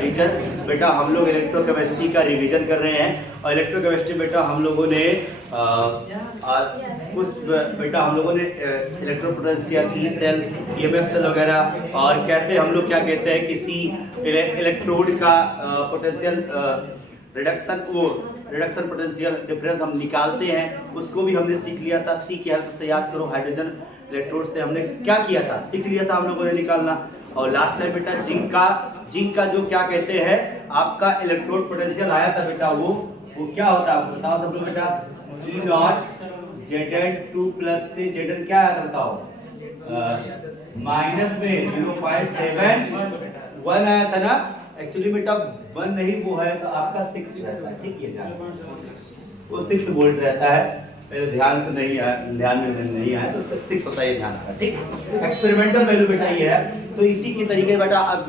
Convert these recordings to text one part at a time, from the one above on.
Teacher बेटा हम लोग इलेक्ट्रोकेमिस्ट्री का रिवीजन कर रहे हैं और इलेक्ट्रोकेमिस्ट्री बेटा हम लोगों ने बेटा हम लोगों ने electropotential E cell EMF cell वगैरह और कैसे हम लोग क्या कहते हैं किसी इलेक्ट्रोड का पोटेंशियल रिडक्शन पोटेंशियल डिफरेंस हम निकालते हैं, उसको भी हमने सीख लिया था। सी की हेल्प से याद करो, हाइड्रोजन इलेक्ट्रोड से हमने क्या किया था, सीख लिया था हम लोगों ने निकालना। और लास्ट टाइम बेटा जिंक का जो क्या कहते हैं आपका इलेक्ट्रोड पोटेंशियल आया था बेटा, वो क्या होता है बताओ सब लोग बेटा। E नॉट Zn2 प्लस से Zn क्या आया था बताओ, माइनस में 0.71 आया था ना। एक्चुअली बेटा 1 नहीं वो है तो आपका 6 रहता है, ठीक है, वो 6 वोल्ट रहता है। पहले ध्यान में नहीं आया तो 6 होता है, ध्यान रखना, ठीक। एक्सपेरिमेंटल वैल्यू बेटा ये है। तो इसी के तरीके बेटा आप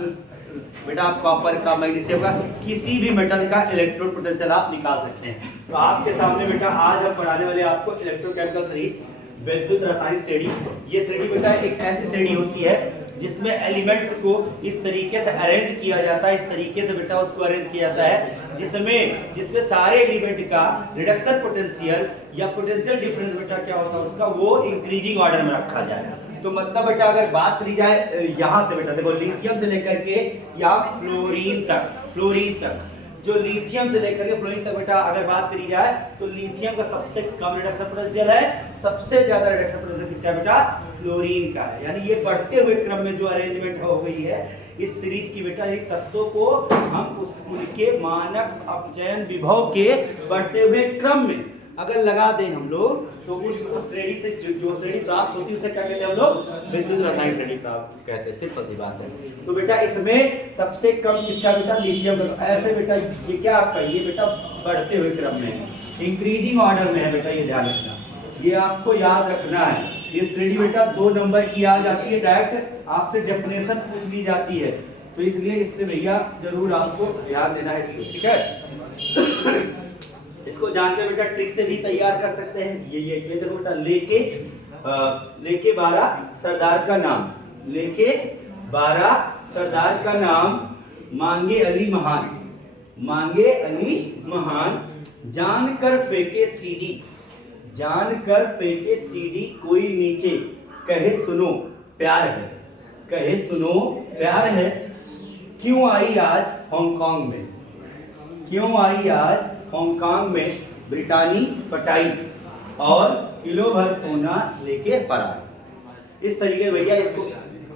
कॉपर का, मैग्नीशियम का, किसी भी मेटल का इलेक्ट्रोड पोटेंशियल आप निकाल सकते हैं। तो आपके सामने बेटा आज हम पढ़ाने वाले आपको इलेक्ट्रोकेमिकल सीरीज, विद्युत रासायनिक श्रेणी। ये श्रेणी बेटा एक ऐसी श्रेणी होती है जिसमें एलिमेंट्स को इस तरीके से अरेंज किया जाता है, इस तरीके से बेटा उसको अरेंज किया जाता है जिसमें सारे एलिमेंट का रिडक्शन पोटेंशियल या पोटेंशियल डिफरेंस बेटा क्या होता है उसका, वो इंक्रीजिंग ऑर्डर में रखा जाए। तो मतलब बेटा अगर बात करी जाए यहाँ से बेटा देखो, लिथियम से लेकर के या फ्लोरीन तक, जो लिथियम से लेकर के फ्लोरीन तक बेटा अगर बात करी जाए तो लिथियम का सबसे कम रिडक्शन पोटेंशियल है, सबसे ज्यादा रिडक्शन पोटेंशियल किसका है बेटा, फ्लोरीन का है। यानी ये बढ़ते हुए क्रम में जो अरेंजमेंट हो गई है इस सीरीज की बेटा, ये तत्वों को हम उनके मानक अपचयन विभव के बढ़ते हुए क्रम में अगर लगा दें हम लोग तो उस श्रेणी से जो श्रेणी प्राप्त होती है उसे क्या कहते हैं हम लोग, विद्युत रासायनिक श्रेणी प्राप्त कहते हैं। सिंपल सी बात है। तो बेटा इसमें सबसे कम किसका बेटा, लिथियम का। ऐसे बेटा ये क्या आपका, ये बेटा बढ़ते हुए क्रम में इंक्रीजिंग ऑर्डर में है बेटा, ये ध्यान रखना, ये आपको याद रखना है। ये श्रेणी बेटा 2 नंबर की आ जाती है, डायरेक्ट आपसे डेफिनेशन पूछ ली जाती है, तो इसलिए इससे भैया जरूर आपको ध्यान देना है इसको, ठीक है। इसको जानकर बेटा ट्रिक से भी तैयार कर सकते हैं। ये देखो बेटा, लेके 12 सरदार का नाम, लेके 12 सरदार का नाम, मांगे अली महान, जानकर फेंके सीडी, कोई नीचे, कहे सुनो प्यार है, क्यों आई आज हांगकांग में ब्रिटानी पटाई और किलो भर सोना लेके फरार। इस तरीके भैया इसको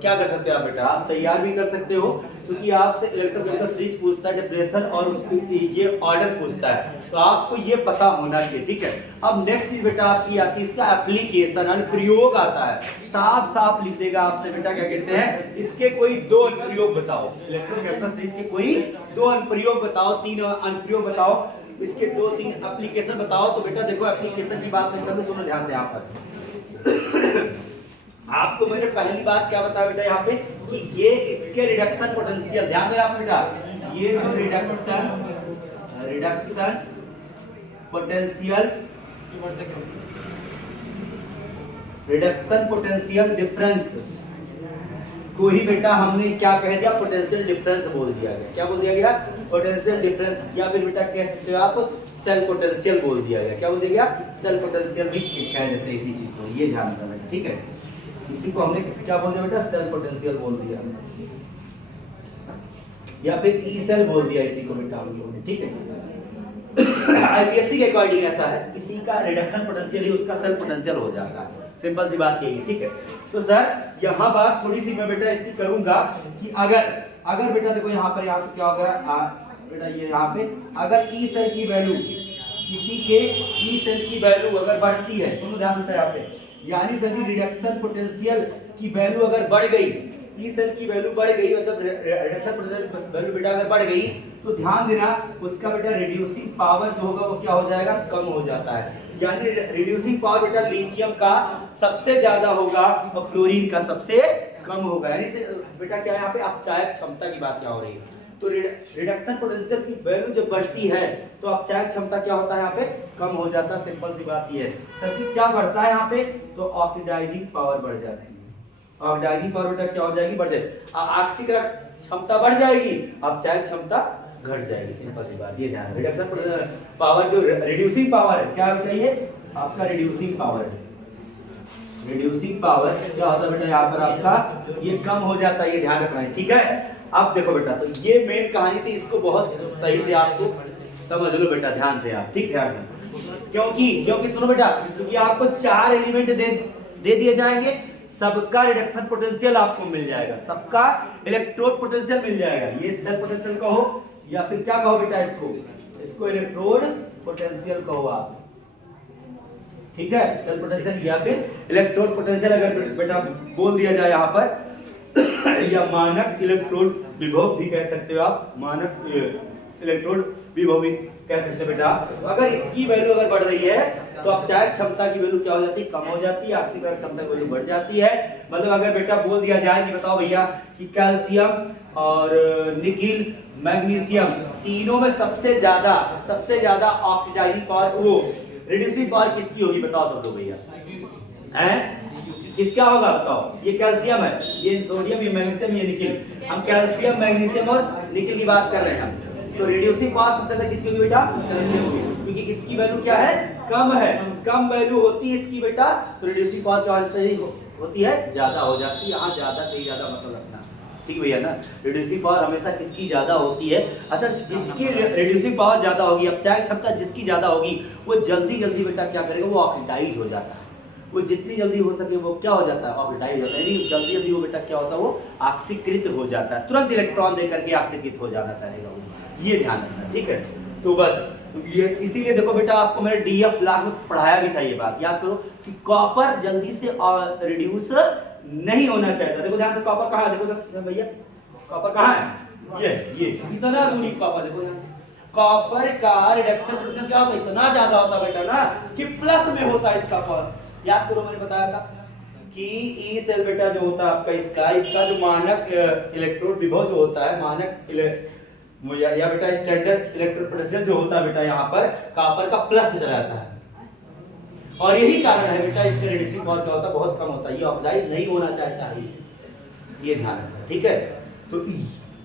क्या कर सकते हो आप बेटा, आप तैयार भी कर सकते हो, क्योंकि आपसे इलेक्ट्रोकेमिकल सीरीज पूछता है डिप्रेशन और उसको ये ऑर्डर पूछता है, तो आपको ये पता होना चाहिए, ठीक है। अब नेक्स्ट चीज बेटा आपकी आती है इसका एप्लीकेशन, अनुप्रयोग आता है। साफ लिख देगा आपसे बेटा, क्या कहते हैं इसके कोई 2 अनुप्रयोग बताओ, इलेक्ट्रोकेमिकल सीरीज के कोई 2 अनुप्रयोग बताओ, 3 अनुप्रयोग बताओ, इसके 2-3 एप्लीकेशन बताओ। तो बेटा देखो एप्लीकेशन की बात करते हैं, सुनो ध्यान से यहाँ पर। आपको मैंने पहली बात क्या बताया बेटा यहाँ पे कि ये इसके रिडक्शन पोटेंशियल, ध्यान दो आप बेटा, ये जो रिडक्शन पोटेंशियल डिफरेंस को ही बेटा हमने क्या कह दिया, पोटेंशियल डिफरेंस बोल दिया गया। क्या बोल दिया गया, पोटेंशियल डिफरेंस, या फिर बेटा कह सकते हो आप सेल पोटेंशियल बोल दिया गया। क्या बोल दिया गया, सेल पोटेंशियल भी कह देते हैं इसी चीज को, ये ध्यान रखना बेटा, ठीक है। इसी को हमने क्या बोल दिया बेटा, सेल पोटेंशियल बोल दिया, या फिर ई सेल बोल दिया इसी को बेटा हम लोगों ने, ठीक है। आईपीएससी के अकॉर्डिंग ऐसा है, किसी का रिडक्शन पोटेंशियल ही उसका सेल पोटेंशियल हो जाता है, सिंपल सी बात यही है, ठीक है। तो सर यहाँ बात थोड़ी सी मैं बेटा इसकी करूंगा कि अगर बेटा देखो यहाँ पर क्या होगा बेटा, ये यहाँ पे अगर ई सेल की वैल्यू, किसी के ई सेल की वैल्यू अगर बढ़ती है, सुनो ध्यान बेटा यहाँ पे, यानी सभी रिडक्शन पोटेंशियल की वैल्यू अगर बढ़ गई, ई सेल की वैल्यू बढ़ गई, मतलब रिडक्शन पोटेंशियल वैल्यू बेटा अगर बढ़ गई, तो ध्यान देना उसका बेटा रिड्यूसिंग पावर जो होगा वो क्या हो जाएगा, कम हो जाता है। यानी रिड्यूसिंग पावर बेटा लिथियम का सबसे ज्यादा होगा और फ्लोरीन का सबसे कम होगा। यानी बेटा क्या यहाँ पे अपचायक क्षमता की बात क्या हो रही है, तो रिडक्शन पोटेंशियल की वैल्यू जब बढ़ती है तो अपचायक क्षमता क्या होता है यहाँ पे, कम हो जाता है। सिंपल सी बात ये है। सर क्या बढ़ता है यहाँ पे, तो ऑक्सीडाइजिंग पावर बढ़ जाती है। ऑक्सीडाइजिंग पावर बेटा क्या हो जाएगी, बढ़ जाएगी। क्षमता बढ़ जाएगी, अब चाहे क्षमता घट जाएगी, सिंपल सी बात। ये ध्यान, रिडक्शन पावर जो रिड्यूसिंग पावर है, क्या बताइए आपका रिड्यूसिंग पावर है। रिड्यूसिंग पावर क्या होता है बेटा, यहाँ पर आपका ये कम हो जाता है, ये ध्यान रखना है, ठीक है। अब देखो बेटा, तो ये मेन कहानी थी, इसको बहुत सही से आपको समझ लो बेटा, ध्यान से आप, ठीक है। क्योंकि सुनो बेटा, क्योंकि आपको 4 एलिमेंट दे दिए जाएंगे, सबका रिडक्शन पोटेंशियल आपको मिल जाएगा, सबका इलेक्ट्रोड पोटेंशियल मिल जाएगा। ये सेल पोटेंशियल कहो या फिर क्या कहो बेटा, इसको इलेक्ट्रोड पोटेंशियल कहो आप, ठीक है। सेल पोटेंशियल या फिर इलेक्ट्रोड पोटेंशियल अगर बेटा बोल दिया जाए यहाँ पर, या मानक इलेक्ट्रोड विभव भी कह सकते हो आप, मानक इलेक्ट्रोड विभव भी कह सकते हैं बेटा। तो अगर इसकी वैल्यू अगर बढ़ रही है तो अब चाहे क्षमता की वैल्यू क्या हो जाती है, कम हो जाती है, ऑक्सीकरण क्षमता की वैल्यू बढ़ जाती है। मतलब अगर बेटा बोल दिया जाए कि बताओ भैया कि कैल्शियम और निकिल मैग्नीशियम तीनों में सबसे ज्यादा ऑक्सीडाइजिंग पावर, वो रिड्यूसिंग पावर किसकी होगी, बताओ सब लोग भैया, हैं किसका होगा बताओ। ये कैल्शियम है, ये सोडियम, ये मैग्नीशियम, ये निकिल। हम कैल्शियम मैग्नीशियम और निकिल की बात कर रहे हैं, तो रिड्यूसिंग पावर सबसे ज्यादा किसकी होगी बेटा, कैल्शियम होगी, क्योंकि इसकी वैल्यू क्या है, कम है, कम वैल्यू होती है इसकी बेटा, तो रिड्यूसिंग पावर क्या होती है, ज्यादा हो जाती है। यहाँ ज्यादा से ज्यादा मतलब रखना, ठीक भैया ना। रिड्यूसिंग पावर हमेशा किसकी ज्यादा होती है, अच्छा जिसकी रिड्यूसिंग पावर ज्यादा होगी, अब चाहे क्षमता जिसकी ज्यादा होगी, वो जल्दी बेटा क्या करेगा, वो ऑक्सीडाइज हो जाता है, वो जितनी जल्दी हो सके वो क्या हो जाता है, ऑक्सीडाइज हो जाता है, यानी जल्दी वो बेटा क्या होता है, वो ऑक्सीकृत हो जाता है, तुरंत इलेक्ट्रॉन देकर के ऑक्सीकृत हो जाना चाहेगा वो, ये ध्यान रखना, ठीक है। तो बस ये इसीलिए देखो बेटा, आपको मैंने डीएफ क्लास में पढ़ाया भी था, ये बात याद करो कि कॉपर जल्दी से रिड्यूस नहीं होना चाहिए। देखो ध्यान से, कॉपर कहाँ है, देखो भैया कॉपर कहाँ है, ये इतना दूरी कॉपर, देखो ध्यान से, कॉपर का रिडक्शन पोटेंशियल क्या होता है, इतना ज्यादा होता है बेटा ना कि प्लस में होता है इसका पावर। याद करो मैंने बताया था कि ई सेल बेटा जो होता है आपका, इसका जो मानक इलेक्ट्रोड विभव जो होता है, मानक या बेटा स्टैंडर्ड इलेक्ट्रोड पोटेंशियल जो होता है बेटा, यहाँ पर कॉपर का प्लस में चला जाता है, और यही कारण है बेटा इसका रिड्यूसिंग पावर क्या होता है, बहुत कम होता है, ये ऑक्सीडाइज नहीं होना चाहता है, ये ध्यान रखना, ठीक है। तो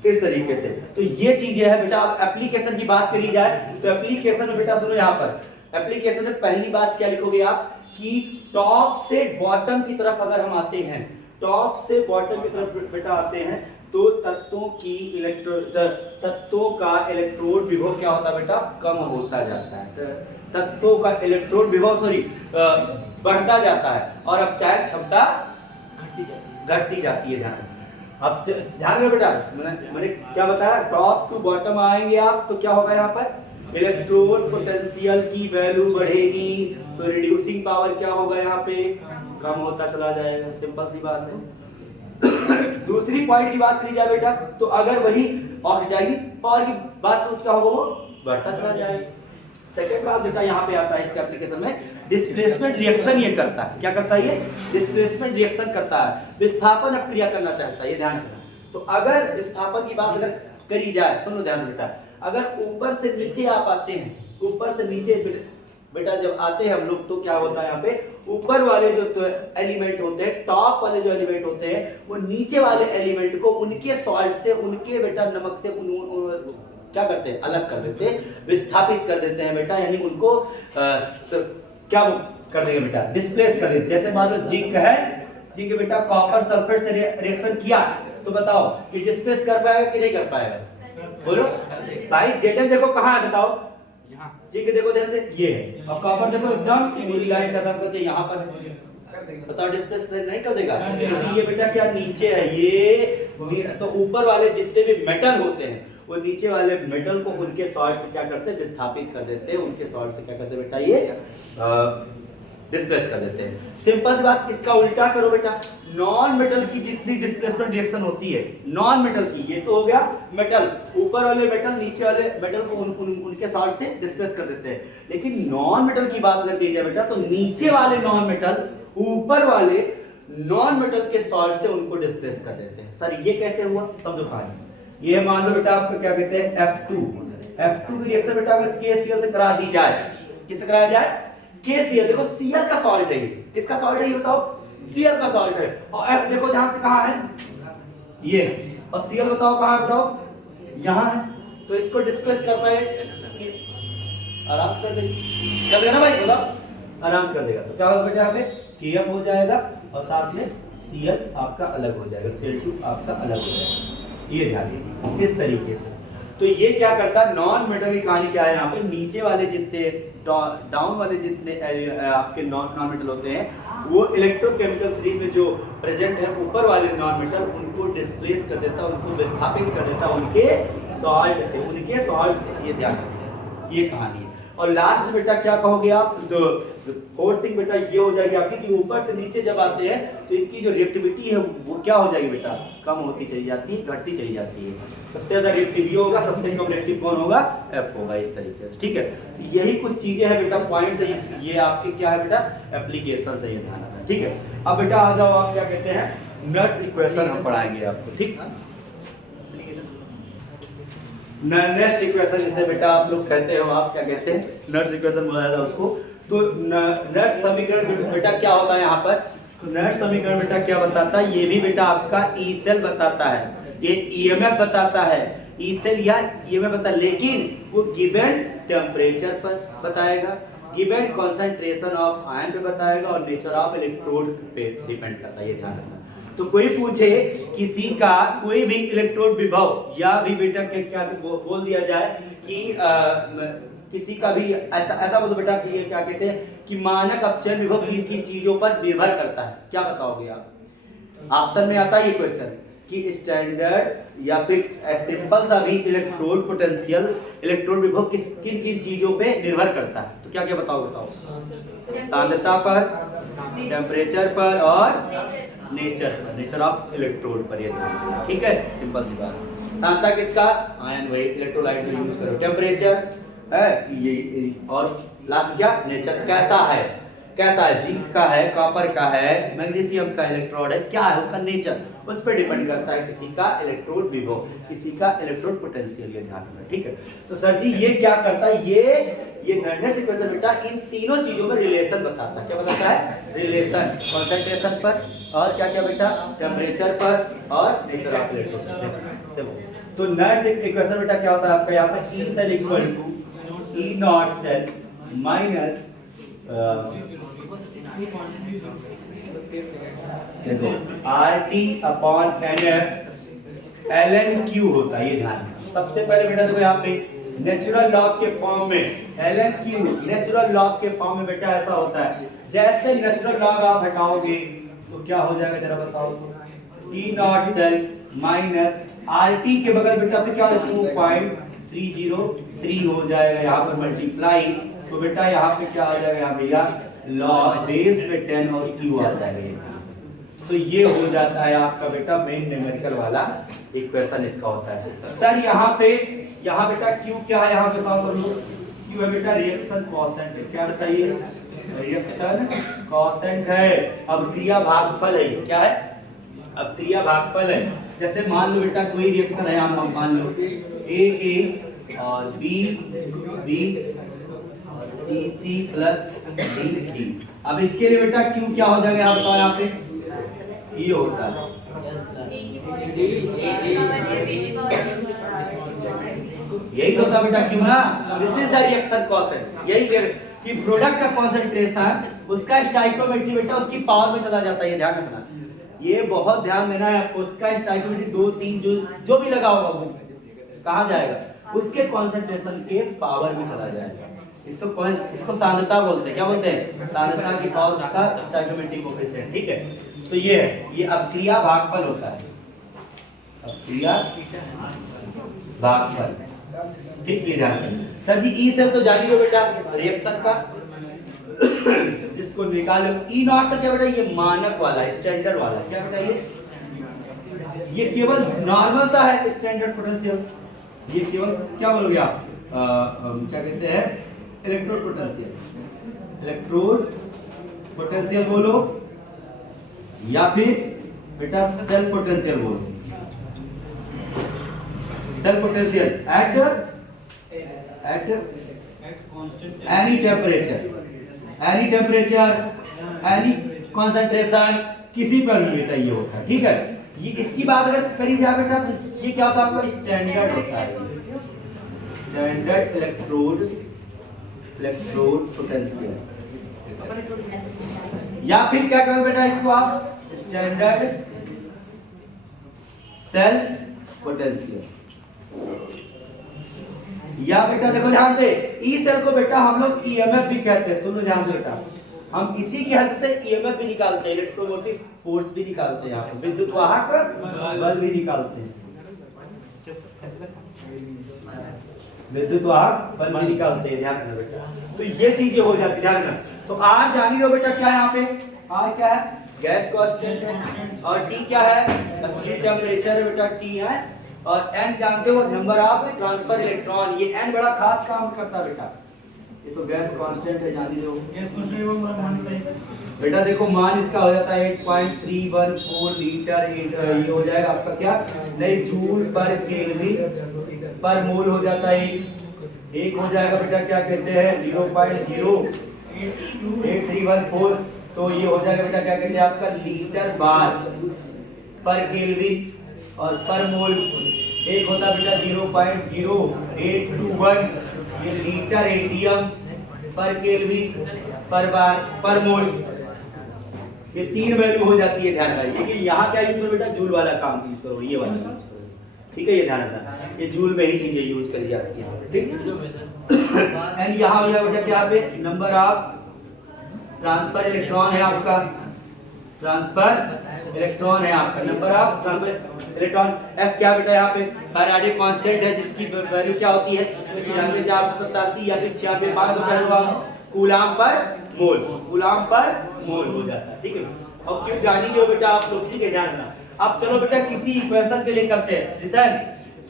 इस तरीके से तो ये चीजें है बेटा। अब एप्लीकेशन की बात करी जाए तो एप्लीकेशन में बेटा सुनो, यहाँ पर एप्लीकेशन में पहली बात क्या लिखोगे आप कि टॉप से बॉटम की तरफ अगर हम आते हैं, टॉप से बॉटम की तरफ बेटा आते हैं, तो तत्वों का इलेक्ट्रोड विभव क्या होता है बेटा, कम होता जाता है, तत्वों का इलेक्ट्रोड विभव बढ़ता जाता है, और अब चाहे क्षमता घटती जाती है। ध्यान अब ध्यान में बेटा, मैंने क्या बताया, टॉप टू बॉटम आएंगे आप तो क्या होगा, यहाँ पर इलेक्ट्रोड पोटेंशियल की वैल्यू बढ़ेगी, तो रिड्यूसिंग पावर क्या होगा, यहाँ पे कम होता चला जाएगा, सिंपल सी बात है। दूसरी पॉइंट की बात करी जाए बेटा, तो अगर वही ऑक्सीडाइजिंग पावर की बात तो क्या होगा, वो बढ़ता चला जाएगा। सेकंड बात बेटा यहाँ पे आता है इसके एप्लीकेशन में, डिस्प्लेसमेंट रिएक्शन ये करता है, क्या करता है, ये डिस्प्लेसमेंट रिएक्शन करता है, विस्थापन अपक्रिया करना चाहता है, ये ध्यान रखना। तो अगर विस्थापन की बात अगर करी जाए, सुन लो ध्यान से बेटा, अगर ऊपर से नीचे आप आते हैं, ऊपर से नीचे बेटा जब आते हैं हम लोग, तो क्या होता है यहाँ पे, ऊपर वाले जो एलिमेंट होते हैं, टॉप वाले जो एलिमेंट होते हैं, वो नीचे वाले एलिमेंट को उनके सॉल्ट से, उनके बेटा नमक से क्या करते हैं, अलग कर देते हैं, विस्थापित कर देते हैं बेटा, यानी उनको क्या कर देंगे बेटा, डिस्प्लेस कर देंगे। जैसे मान लो जिंक है, जिंक बेटा कॉपर सल्फेट से रिएक्शन किया, तो बताओ कि डिस्प्लेस कर पाएगा कि नहीं कर पाएगा, बोलो भाई। जेटन देखो कहाँ है बताओ, जिंक देखो ध्यान से ये है, और कॉपर देखो एकदम पूरी लाइन खत्म करके यहाँ पर बताओ, डिस्प्लेस नहीं कर देगा, ये बेटा क्या नीचे है ये, तो ऊपर वाले जितने भी मेटल होते हैं वो नीचे वाले मेटल को उनके सॉल्ट से क्या करते हैं, विस्थापित कर देते हैं, उनके सॉल्ट से क्या करते हैं बेटा, ये डिस्प्लेस कर देते हैं। सिंपल सी बात, इसका उल्टा करो बेटा, नॉन मेटल की जितनी डिस्प्लेसमेंट रिएक्शन होती है, नॉन मेटल की, ये तो हो गया मेटल, ऊपर वाले मेटल नीचे वाले मेटल को उनके सॉल्ट से डिस्प्लेस कर देते हैं, लेकिन नॉन मेटल की बात अगर की जाए बेटा, तो नीचे वाले नॉन मेटल ऊपर वाले नॉन मेटल के सॉल्ट से उनको डिस्प्लेस कर देते हैं। सर ये कैसे हुआ, समझो कहानी। ये मान लो बेटा आपको क्या कहते हैं, F2 की रिएक्शन बेटा अगर KCl से करा दी जाए, किससे कराया जाए, KCl, देखो Cl का सॉल्ट है ये, किसका सॉल्ट है ये बताओ, Cl का सॉल्ट है, और F देखो ध्यान से कहाँ है, ये और सीएल बताओ कहाँ है, बताओ यहाँ है। तो इसको डिस्प्लेस करना है, आराम से कर देगा, कर देगा ना भाई, बताओ आराम से कर देगा। तो क्या होगा बेटा यहाँ पे KF हो जाएगा और साथ में Cl आपका अलग हो जाएगा, Cl2 आपका अलग हो जाएगा। ये ध्यान दीजिए इस तरीके से। तो ये क्या करता है, नॉन मेटल की कहानी क्या है, यहाँ पे नीचे वाले जितने डाउन वाले जितने आपके नॉन मेटल होते हैं वो इलेक्ट्रोकेमिकल सीरीज में जो प्रेजेंट है ऊपर वाले नॉन मेटल, उनको डिस्प्लेस कर देता है, उनको विस्थापित कर देता है उनके सॉल्ट से, ये ध्यान रखिए, ये कहानी है। और लास्ट बेटा क्या कहोगे आप, जो फोर्थ थिंग बेटा ये हो जाएगी आपकी कि ऊपर से नीचे जब आते हैं तो इनकी जो रिएक्टिविटी है वो क्या हो जाएगी बेटा, कम होती चली जाती है, घटती चली जाती है। सबसे ज्यादा रिएक्टिव ये होगा, सबसे कम रिएक्टिव कौन होगा, F होगा, इस तरीके से। ठीक है, यही कुछ चीजें हैं बेटा, पॉइंट्स है, ये आपके क्या है बेटा, एप्लीकेशन है, ये ध्यान रखना। ठीक है, अब बेटा आ जाओ, आप क्या कहते हैं, नर्स इक्वेशन हम पढ़ाएंगे आपको। ठीक, नेक्स्ट इक्वेशन जिसे बेटा आप लोग कहते हो, आप क्या कहते हैं, नर्स इक्वेशन बोला जाता है उसको। तो नर्स समीकरण बेटा क्या होता है यहाँ पर, तो नर्स समीकरण बेटा क्या बताता है, ये भी बेटा आपका ई सेल बताता है, ये ईएमएफ बताता है, ई सेल या ईएमएफ बताता है, लेकिन वो गिवन टेम्परेचर पर बताएगा, गिवन कंसंट्रेशन ऑफ आयन पे बताएगा और नेचर ऑफ इलेक्ट्रोड पे डिपेंड करता है, ये ध्यान रखना। तो कोई पूछे किसी का कोई भी इलेक्ट्रोड विभव या भी बेटा क्या बोल दिया जाए कि किसी का भी ऐसा बोलो बेटा कि ये क्या कहते हैं कि मानक अपचयन विभव किन चीजों पर निर्भर करता है, क्या बताओगे आप? ऑप्शन में आता है ये क्वेश्चन कि स्टैंडर्ड या फिर सिंपल सा भी इलेक्ट्रोड पोटेंशियल, इलेक्ट्रोड विभव किन किन चीजों पे निर्भर करता है, तो क्या क्या बताओ? सांद्रता पर, टेम्परेचर पर और नेचर ऑफ इलेक्ट्रोड पर, ये ध्यान रखना। ठीक है, सिंपल सी बात। सांद्रता किसका, आयन, वही इलेक्ट्रोलाइट जो यूज करो, टेम्परेचर है ये, और लास्ट क्या, नेचर कैसा है, जिंक का है, कॉपर का है, मैग्नीशियम का इलेक्ट्रोड है, क्या है उसका नेचर, उस पर डिपेंड करता है किसी का इलेक्ट्रोड विभव, किसी का इलेक्ट्रोड पोटेंशियल, ये ध्यान रखना। ठीक है, तो सर जी ये क्या करता है, ये नर्स इक्वेशन बेटा इन तीनों चीजों में रिलेशन बताता है, क्या बताता है, रिलेशन, कंसंट्रेशन पर और क्या क्या बेटा, टेम्परेचर पर और नेचर ऑफ इलेक्ट्रोड। तो नर्स इक्वेशन बेटा क्या होता है आपका, यहाँ पे E cell equal to E not cell minus RT upon NF ln Q होता है, ये ध्यान। सबसे पहले बेटा देखो यहाँ पे नेचुरल लॉग के फॉर्म में ln Q, नेचुरल लॉग के फॉर्म में बेटा ऐसा होता है, जैसे नेचुरल लॉग आप हटाओगे तो क्या हो जाएगा जरा बताओ, E not cell minus RT के बगल बेटा फिर क्या हो जाएगा 2.303 हो जाएगा, यहाँ पर मल्टीप्लाई, तो बेटा यहाँ पे क्या आ जाएगा, यहाँ भैया लॉग बेस पे 10 और Q आ जाएगा। तो ये हो जाता है आपका बेटा मेन न्यूमेरिकल वाला इक्वेशन इसका होता है। सर यहाँ बेटा Q क्या है, यहाँ बताओ सब लोग, Q है बेटा रिएक्शन कॉसेंट है, क्या बताइए, रिएक्शन कॉसेंट है, अवक्रिया भागफल है, क्या है, अवक्रिया भागफल है। जैसे मान लो बेटा कोई रिएक्शन है, हम मान लो A और B और C प्लस D। अब इसके लिए बेटा Q क्या हो जाएगा, यहाँ बताओ, यहाँ पे ये होता है, यही तो होता बेटा Q ना, this is the reaction constant, यही कि प्रोडक्ट का कॉन्सेंट्रेशन उसका स्टोइकियोमेट्री बेटा उसकी पावर में चला जाता है, ये ध्यान रखना, ये बहुत ध्यान देना है आपको। उसका स्टोइकियोमेट्री 2 3 जो भी लगा होगा वो कहाँ जाएगा, उसके कॉन्सेंट्रेशन के पावर में चला जाएगा। इसको सांद्रता बोलते हैं, क्या बोलते हैं, सांद्रता की पावर उसका स्टोइकियोमेट्रिक कोएफिशिएंट। ठीक है, तो ये है, ये अवक्रिया भागफल होता है, अवक्रिया भागफल। ठीक है, ध्यान सर जी ई सेल तो जानिए बेटा रिएक्शन का जिसको निकाले, ई नॉट का क्या बेटा, ये मानक वाला, स्टैंडर्ड वाला, क्या बेटा ये केवल नॉर्मल सा है स्टैंडर्ड पोटेंशियल, ये केवल क्या बोलोगे आप, क्या कहते हैं, इलेक्ट्रोड पोटेंशियल बोलो या फिर बेटा सेल पोटेंशियल बोलो, cell potential at any temperature any concentration, किसी पर भी बेटा ये होता है। ठीक है, ये इसकी बात अगर करी जाए बेटा तो ये क्या होता है आपका स्टैंडर्ड होता है, स्टैंडर्ड इलेक्ट्रोड पोटेंशियल, या फिर क्या कहोगे बेटा इसको आप स्टैंडर्ड सेल पोटेंशियल, या बेटा देखो ध्यान से ई सेल को बेटा हम लोग ईएमएफ भी कहते हैं, सुनो ध्यान से बेटा, हम इसी की हेल्प से ईएमएफ भी निकालते हैं, इलेक्ट्रोमोटिव फोर्स भी निकालते हैं, यहाँ पे विद्युत वाहक बल भी निकालते हैं, विद्युत वाहक बल भी निकालते हैं, ध्यान रखना बेटा। तो ये चीजें हो जाती है, ध्यान रखना। तो आर जान लो बेटा क्या है यहाँ पे, आर क्या है गैस कांस्टेंट है, और टी क्या है एब्सोल्यूट टेंपरेचर है बेटा, टी है, और एन जानते हो नंबर ऑफ ट्रांसफर इलेक्ट्रॉन, ये एन बड़ा खास काम करता है बेटा। ये तो गैस कांस्टेंट है, जान लो गैस कांस्टेंट वो मान बताइए बेटा। देखो मान इसका हो जाता है 8.314 लीटर, ये हो जाएगा आपका क्या नहीं जूल पर केल्विन पर मोल हो जाता है, एक हो जाएगा बेटा क्या कहते हैं 0.08314, तो ये हो जाएगा बेटा क्या कहते हैं आपका लीटर बार पर केल्विन, और पर मोल एक होता है बेटा 0.0821, ये लीटर एटीएम पर केल्विन पर बार पर मोल, ये तीन वैल्यू हो जाती है, ध्यान रखिए। लेकिन यहाँ क्या यूज करो बेटा जूल वाला काम यूज करो, ये वाला यूज करो, ठीक है, ये ध्यान रखना, ये जूल में ही चीजें यूज करी जाती है, ठीक है। एंड यहाँ हो जाएगा बेटा क्या पे नंबर ऑफ ट्रांसफर इलेक्ट्रॉन है आपका, ट्रांसफर इलेक्ट्रॉन है आपका, number of transfer electron. F क्या बेटा यहाँ पे फैराडे कांस्टेंट है, जिसकी वैल्यू क्या होती है 96487 या फिर 96500 कूलाम पर मोल, कूलाम पर मोल हो जाता है, ठीक है। अब क्यों जानी लो बेटा आप लोग, ठीक है, ध्यान रखना। अब चलो बेटा किसी इक्वेशन के लिए करते हैं, लिसन,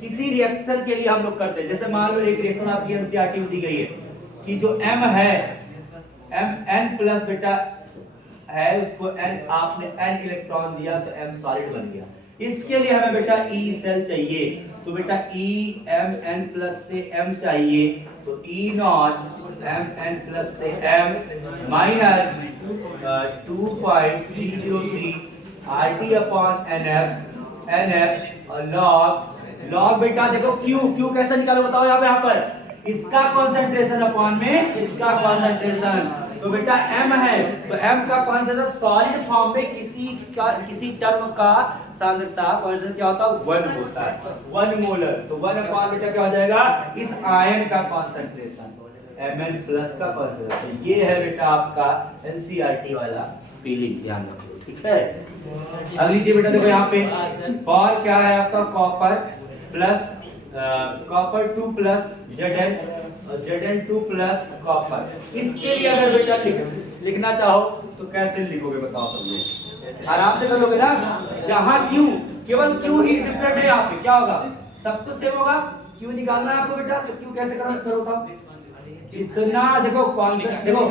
किसी रिएक्शन के लिए हम लोग करते हैं, जैसे मान लो एक रिएक्शन आपकी एनसीईआरटी में दी गई है कि जो m है m n प्लस बेटा है, उसको n आपने n इलेक्ट्रॉन दिया तो m सॉलिड बन गया, इसके लिए हमें बेटा E सेल चाहिए, तो बेटा E m n प्लस से m चाहिए, तो E not m n plus से m minus 2.303 RT upon NF और log बेटा देखो Q कैसे निकालो बताओ यहाँ पर, इसका कॉन्सेंट्रेशन अपॉन में इसका कॉन्सेंट्रेशन, तो बेटा m है तो m का कॉन्सेंट्रेशन सॉलिड फॉर्म में किसी टर्म का सांद्रता कॉन्सेंट्रेशन क्या होता है 1 होता है, 1 मोलर, तो 1 अपॉन बेटा क्या हो जाएगा इस आयन का कॉन्सेंट्रेशन Mn प्लस का कॉन्सेंट्रेशन, ये है बेटा आपका एनसीईआरटी वाला फीलिंग, ध्यान रखो, ठीक है। अगली चीज बेटा देखो यहाँ पे और क्या है आपका copper plus copper 2 plus Zn और Zn2 प्लस कॉपर, इसके लिए अगर बेटा लिखना चाहो तो कैसे लिखोगे बताओ तुम लोग, आराम से कर लोगे ना, जहां Q केवल Q ही डिफरेंट है, यहाँ पे क्या होगा सब तो सेम होगा, Q निकालना है आपको बेटा, तो Q कैसे करोगे जितना देखो कॉन्सेप्ट देखो,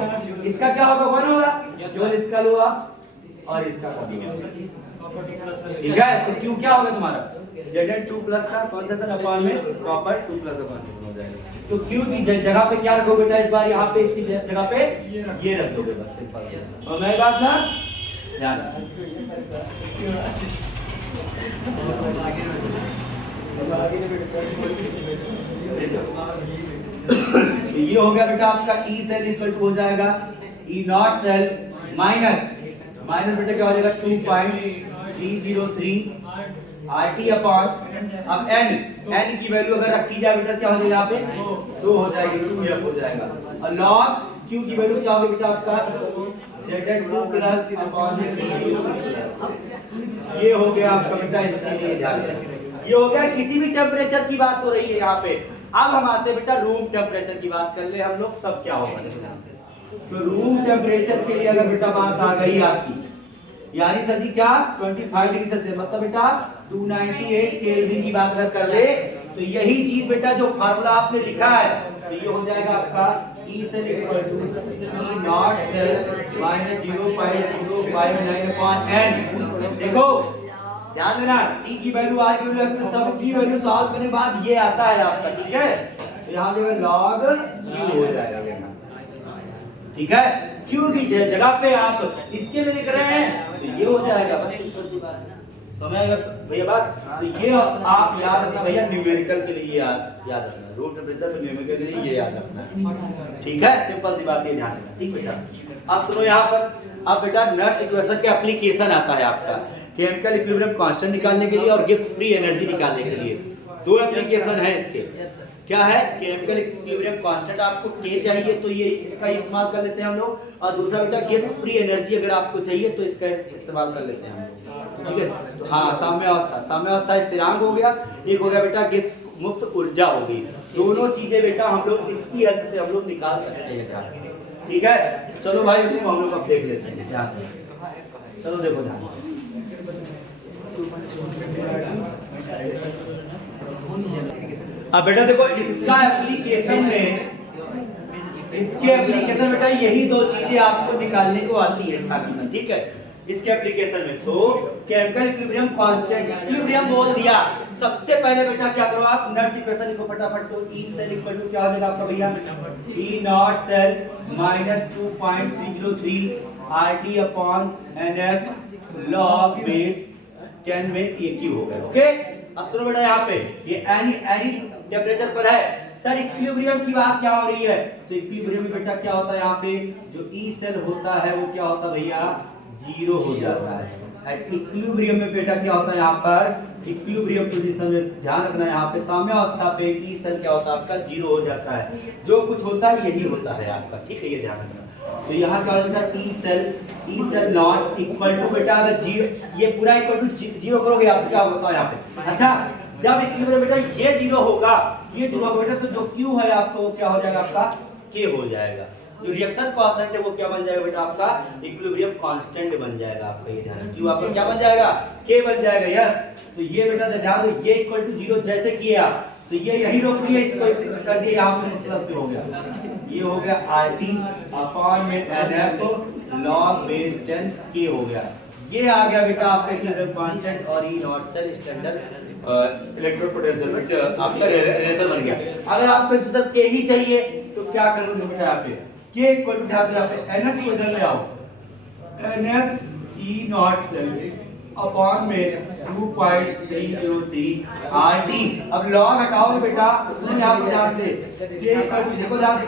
इसका क्या होगा 1 होगा, केवल इसका लो आप और इसका कर दो, ठीक है। तो Q क्या होगा तुम्हारा Zn2 प्लस का कॉन्सेंट्रेशन अपॉन में कॉपर 2 प्लस का कॉन्सेंट्रेशन हो जाएगा, तो Q की जगह पे क्या रखोगे बेटा इस बार यहाँ पे इसकी जगह पे ये रख दोगे, बस सिंपल, और मैं बात ना ध्यान ये हो गया बेटा आपका E सेल इक्वल टू हो जाएगा E नॉट सेल माइनस बेटा क्या हो जाएगा 2.303 RT अपॉन, अब n की वैल्यू अगर रखी जाए बेटा क्या हो जाएगा यहाँ पे 2 हो जाएगी, 2f हो जाएगा, और log Q की वैल्यू क्या होगी बेटा आपका Zn2 प्लस अपॉन ये हो गया आपका बेटा, इसके लिए ध्यान रखिए ये हो गया किसी भी टेम्परेचर की बात हो रही है यहाँ पे। अब हम आते हैं बेटा रूम टेम्परेचर की बात कर ले हम लोग, तब क्या होगा, तो रूम टेम्परेचर के लिए अगर बेटा बात आ गई आपकी, यानी सर जी क्या 25 डिग्री सेल्सियस मतलब बेटा 298 केल्विन की बात अगर कर ले, तो यही चीज बेटा जो फार्मूला आपने लिखा है तो ये हो जाएगा आपका E cell equal to E not cell minus 0.059 upon n। देखो ध्यान देना T की वैल्यू R की वैल्यू सब की वैल्यू सॉल्व करने के बाद ये आता है आपका, ठीक है, तो यहाँ जो log Q हो जाएगा बेटा, ठीक है। Q की जगह पे आप इसके लिए लिख रहे हैं तो ये हो जाएगा, बस सिंपल सी बात है, समझ आएगा भैया बात। तो ये आप याद रखना भैया, न्यूमेरिकल के लिए याद रखना, रूम टेम्परेचर में न्यूमेरिकल के लिए ये याद रखना, ठीक है। सिंपल सी बात है, ध्यान रखना, ठीक बेटा। आप सुनो यहाँ पर, अब बेटा नर्स इक्वेशन का एप्लीकेशन आता है आपका केमिकल इक्विलिब्रियम कांस्टेंट निकालने के लिए और गिब्स फ्री एनर्जी निकालने के लिए। दो एप्लीकेशन है इसके। क्या है? केमिकल इक्विलिब्रियम कांस्टेंट आपको K चाहिए तो ये इसका इस्तेमाल कर लेते हैं हम लोग, और दूसरा बेटा गिब्स फ्री एनर्जी अगर आपको चाहिए तो इसका इस्तेमाल कर लेते हैं हम लोग, ठीक है। तो हाँ, साम्य अवस्था स्थिरांक हो गया, एक हो गया बेटा गिब्स मुक्त ऊर्जा होगी। दोनों चीजें बेटा हम लोग इसकी हेल्प से हम लोग निकाल सकते हैं, ठीक है। चलो भाई उसको हम लोग अब देख लेते हैं, ध्यान चलो देखो ध्यान से। अब बेटा देखो इसका एप्लीकेशन में, इसके एप्लीकेशन बेटा यही दो चीजें आपको निकालने को आती है खाली, ठीक है। इसके एप्लीकेशन में तो केमिकल इक्विलिब्रियम कांस्टेंट, इक्विलिब्रियम बोल दिया, सबसे पहले बेटा क्या करो आप, नर्स इक्वेशन लिखो फटाफट। तो E सेल इक्वल टू क्या हो जाएगा आपका भैया, E not cell minus 2.303 RT upon NF log base 10 में AQ हो गया, ओके। अब सुनो बेटा यहाँ पे ये एनी टेम्परेचर पर है सर, इक्विलिब्रियम की बात क्या हो रही है। तो इक्विलिब्रियम में बेटा क्या होता है, यहाँ पे जो E सेल होता है वो क्या होता है भैया, 0 हो जाता है। एट इक्विलिब्रियम में बेटा क्या होता है, यहाँ पर इक्विलिब्रियम पोजीशन में ध्यान रखना, यहाँ पे साम्य अवस्था पे E सेल क्या होता है आपका 0 हो जाता है। जो कुछ होता है यही होता है आपका, ठीक है, ये ध्यान रखना। तो यहाँ क्या होता है, E cell nought equal to बेटा अगर 0, ये पूरा इक्वल टू 0 करोगे आप, क्या होता है यहाँ पे। अच्छा, जब इक्विलिब्रियम बेटा ये 0 होगा, ये 0 होगा बेटा, तो जो Q है आपको वो क्या हो जाएगा आपका, K हो जाएगा। जो रिएक्शन कांस्टेंट है वो क्या बन जाएगा बेटा आपका, इक्विलिब्रियम कांस्टेंट बन जाएगा आपका, ये ध्यान। Q आपका क्या बन जाएगा, K बन जाएगा, यस। तो ये बेटा ध्यान दो, ये इक्वल टू 0 जैसे किए आप, तो ये यही रोक लिया, इसको कर दिया यहाँ पे प्लस पे हो गया, ये हो गया RT अपॉन में NF लॉग बेस 10 K हो गया। ये आ गया बेटा आपका इक्विलिब्रियम कांस्टेंट और E not cell standard electrode potential आपका रिलेशन बन गया। अगर आपको सर K ही चाहिए तो क्या करोगे बेटा, यहाँ पे K इक्वल टू ध्यान से NF को इधर ले आओ, NF E not cell upon में 2.303 RT। अब लॉग हटाओगे बेटा, सुनो यहाँ पे ध्यान से, K इक्वल टू देखो ध्यान से,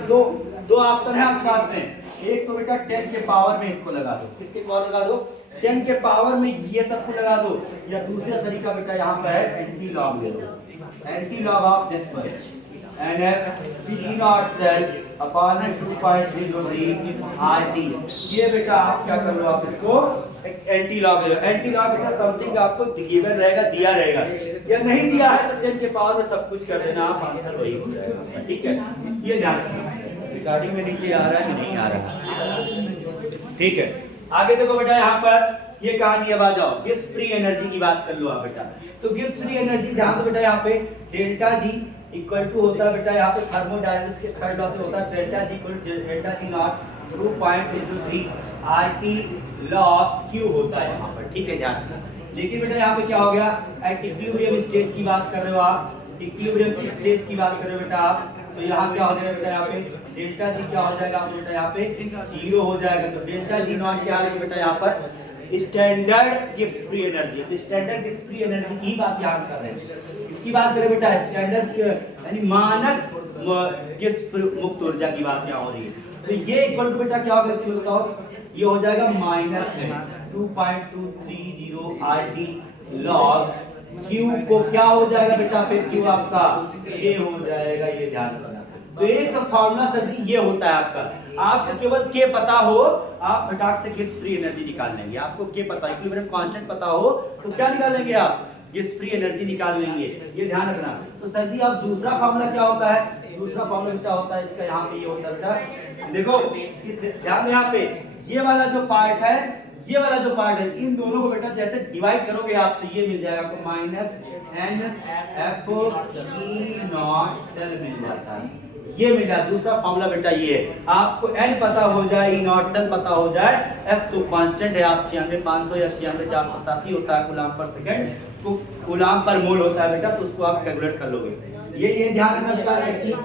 दो ऑप्शन है आपके पास में, एक तो बेटा 10 के पावर में इसको लगा दो, किसके पावर लगा दो, 10 के पावर में ये सबको लगा दो, या दूसरा तरीका बेटा यहाँ पर है एंटी लॉग ले लो, anti log of this much NF E not cell upon 2.303 RT। ये बेटा आप क्या कर लो, आप इसको एंटी लॉग ले लो। एंटी लॉग बेटा समथिंग आपको गिवन रहेगा, दिया रहेगा, या नहीं दिया है तो 10 के पावर में सब कुछ कर देना, आप आंसर वही हो जाएगा, ठीक है। ये ध्यान रखना, रिकॉर्डिंग में नीचे आ रहा है कि नहीं आ रहा, ठीक है। आगे देखो बेटा यहाँ पर ये कहानी, अब आ जाओ गिब्स फ्री एनर्जी की बात कर लो आप बेटा। तो गिब्स फ्री एनर्जी ध्यान दो बेटा, यहाँ पे डेल्टा जी इक्वल टू होता है बेटा, यहाँ पे थर्मोडायनामिक्स के थर्ड लॉ से होता है delta G equal to delta G nought 2.303 RT log Q होता है यहाँ पर, ठीक है, ध्यान रखना। लेकिन बेटा यहाँ पे क्या हो गया, इक्विलिब्रियम स्टेज की बात कर रहे हो आप, इक्विलिब्रियम की स्टेज की बात कर रहे हो बेटा आप, तो यहाँ क्या हो जाएगा बेटा, यहाँ पे डेल्टा जी क्या हो जाएगा आपको बेटा, यहाँ पे 0 हो जाएगा। तो डेल्टा जी नॉट क्या है बेटा, यहाँ पर स्टैंडर्ड गिब्स फ्री एनर्जी। तो स्टैंडर्ड गिब्स फ्री एनर्जी की बात यहाँ कर रहे हैं, इसकी बात करें बेटा, स्टैंडर्ड यानी मानक गिब्स मुक्त ऊर्जा की बात यहाँ हो रही है। तो ये इक्वल टू बेटा क्या होगा, चलो बताओ, ये हो जाएगा माइनस में 2.230 RT लॉग Q को क्या हो जाएगा बेटा, फिर Q आपका ये हो जाएगा, ये ध्यान रखना। तो एक फॉर्मूला सर जी ये होता है आपका, आपको केवल K पता हो, आप फटाक से गिब्स फ्री एनर्जी निकाल लेंगे। आपको K पता, इक्विलिब्रियम कांस्टेंट पता हो तो क्या निकाल लेंगे आप, गिब्स फ्री एनर्जी निकाल लेंगे, ये ध्यान रखना। तो सर जी अब दूसरा फॉर्मूला क्या होता है, दूसरा फॉर्मूला बेटा होता है इसका, यहाँ पे ये होता है बेटा, देखो ध्यान दो, यहाँ पे ये वाला जो पार्ट है, ये वाला जो पार्ट है, इन दोनों को बेटा जैसे डिवाइड करोगे आप तो ये मिल जाएगा आपको minus NF E not cell मिल जाता है, ये मिल जाए। दूसरा फॉर्मूला बेटा ये है, आपको N पता हो जाए, E नॉट सेल पता हो जाए, F तो कांस्टेंट है, आप 96500 या 96487 होता है कूलाम पर सेकंड, तो कूलाम पर मोल होता है बेटा, तो उसको आप कैलकुलेट कर लोगे। ये ध्यान रखना बेटा एक चीज।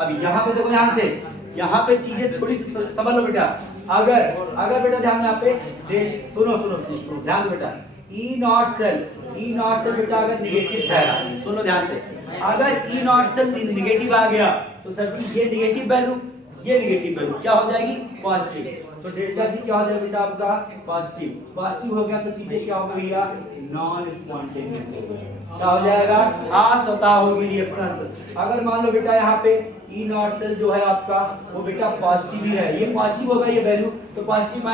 अब यहाँ पे देखो, ध्यान से यहाँ पे चीजें थोड़ी सी समझ लो बेटा। अगर बेटा ध्यान यहाँ पे सुनो ध्यान बेटा, ई नॉट सेल बेटा अगर निगेटिव जाएगा, सुनो ध्यान से, अगर ई नॉट सेल निगेटिव आ गया तो सर ये निगेटिव वैल्यू, ये निगेटिव वैल्यू क्या हो जाएगी, पॉजिटिव। तो डेल्टा जी क्या हो जाएगा बेटा आपका, पॉजिटिव हो गया तो चीजें क्या हो गई भैया, नॉन स्पॉन्टेनियस हो गया। क्या हो जाएगा, अस्वतः होगी रिएक्शंस। अगर मान लो बेटा यहाँ पे ई नॉट सेल जो है आपका वो बेटा पॉजिटिव ही है, ये पॉजिटिव होगा ये वैल्यू, तो पॉजिटिव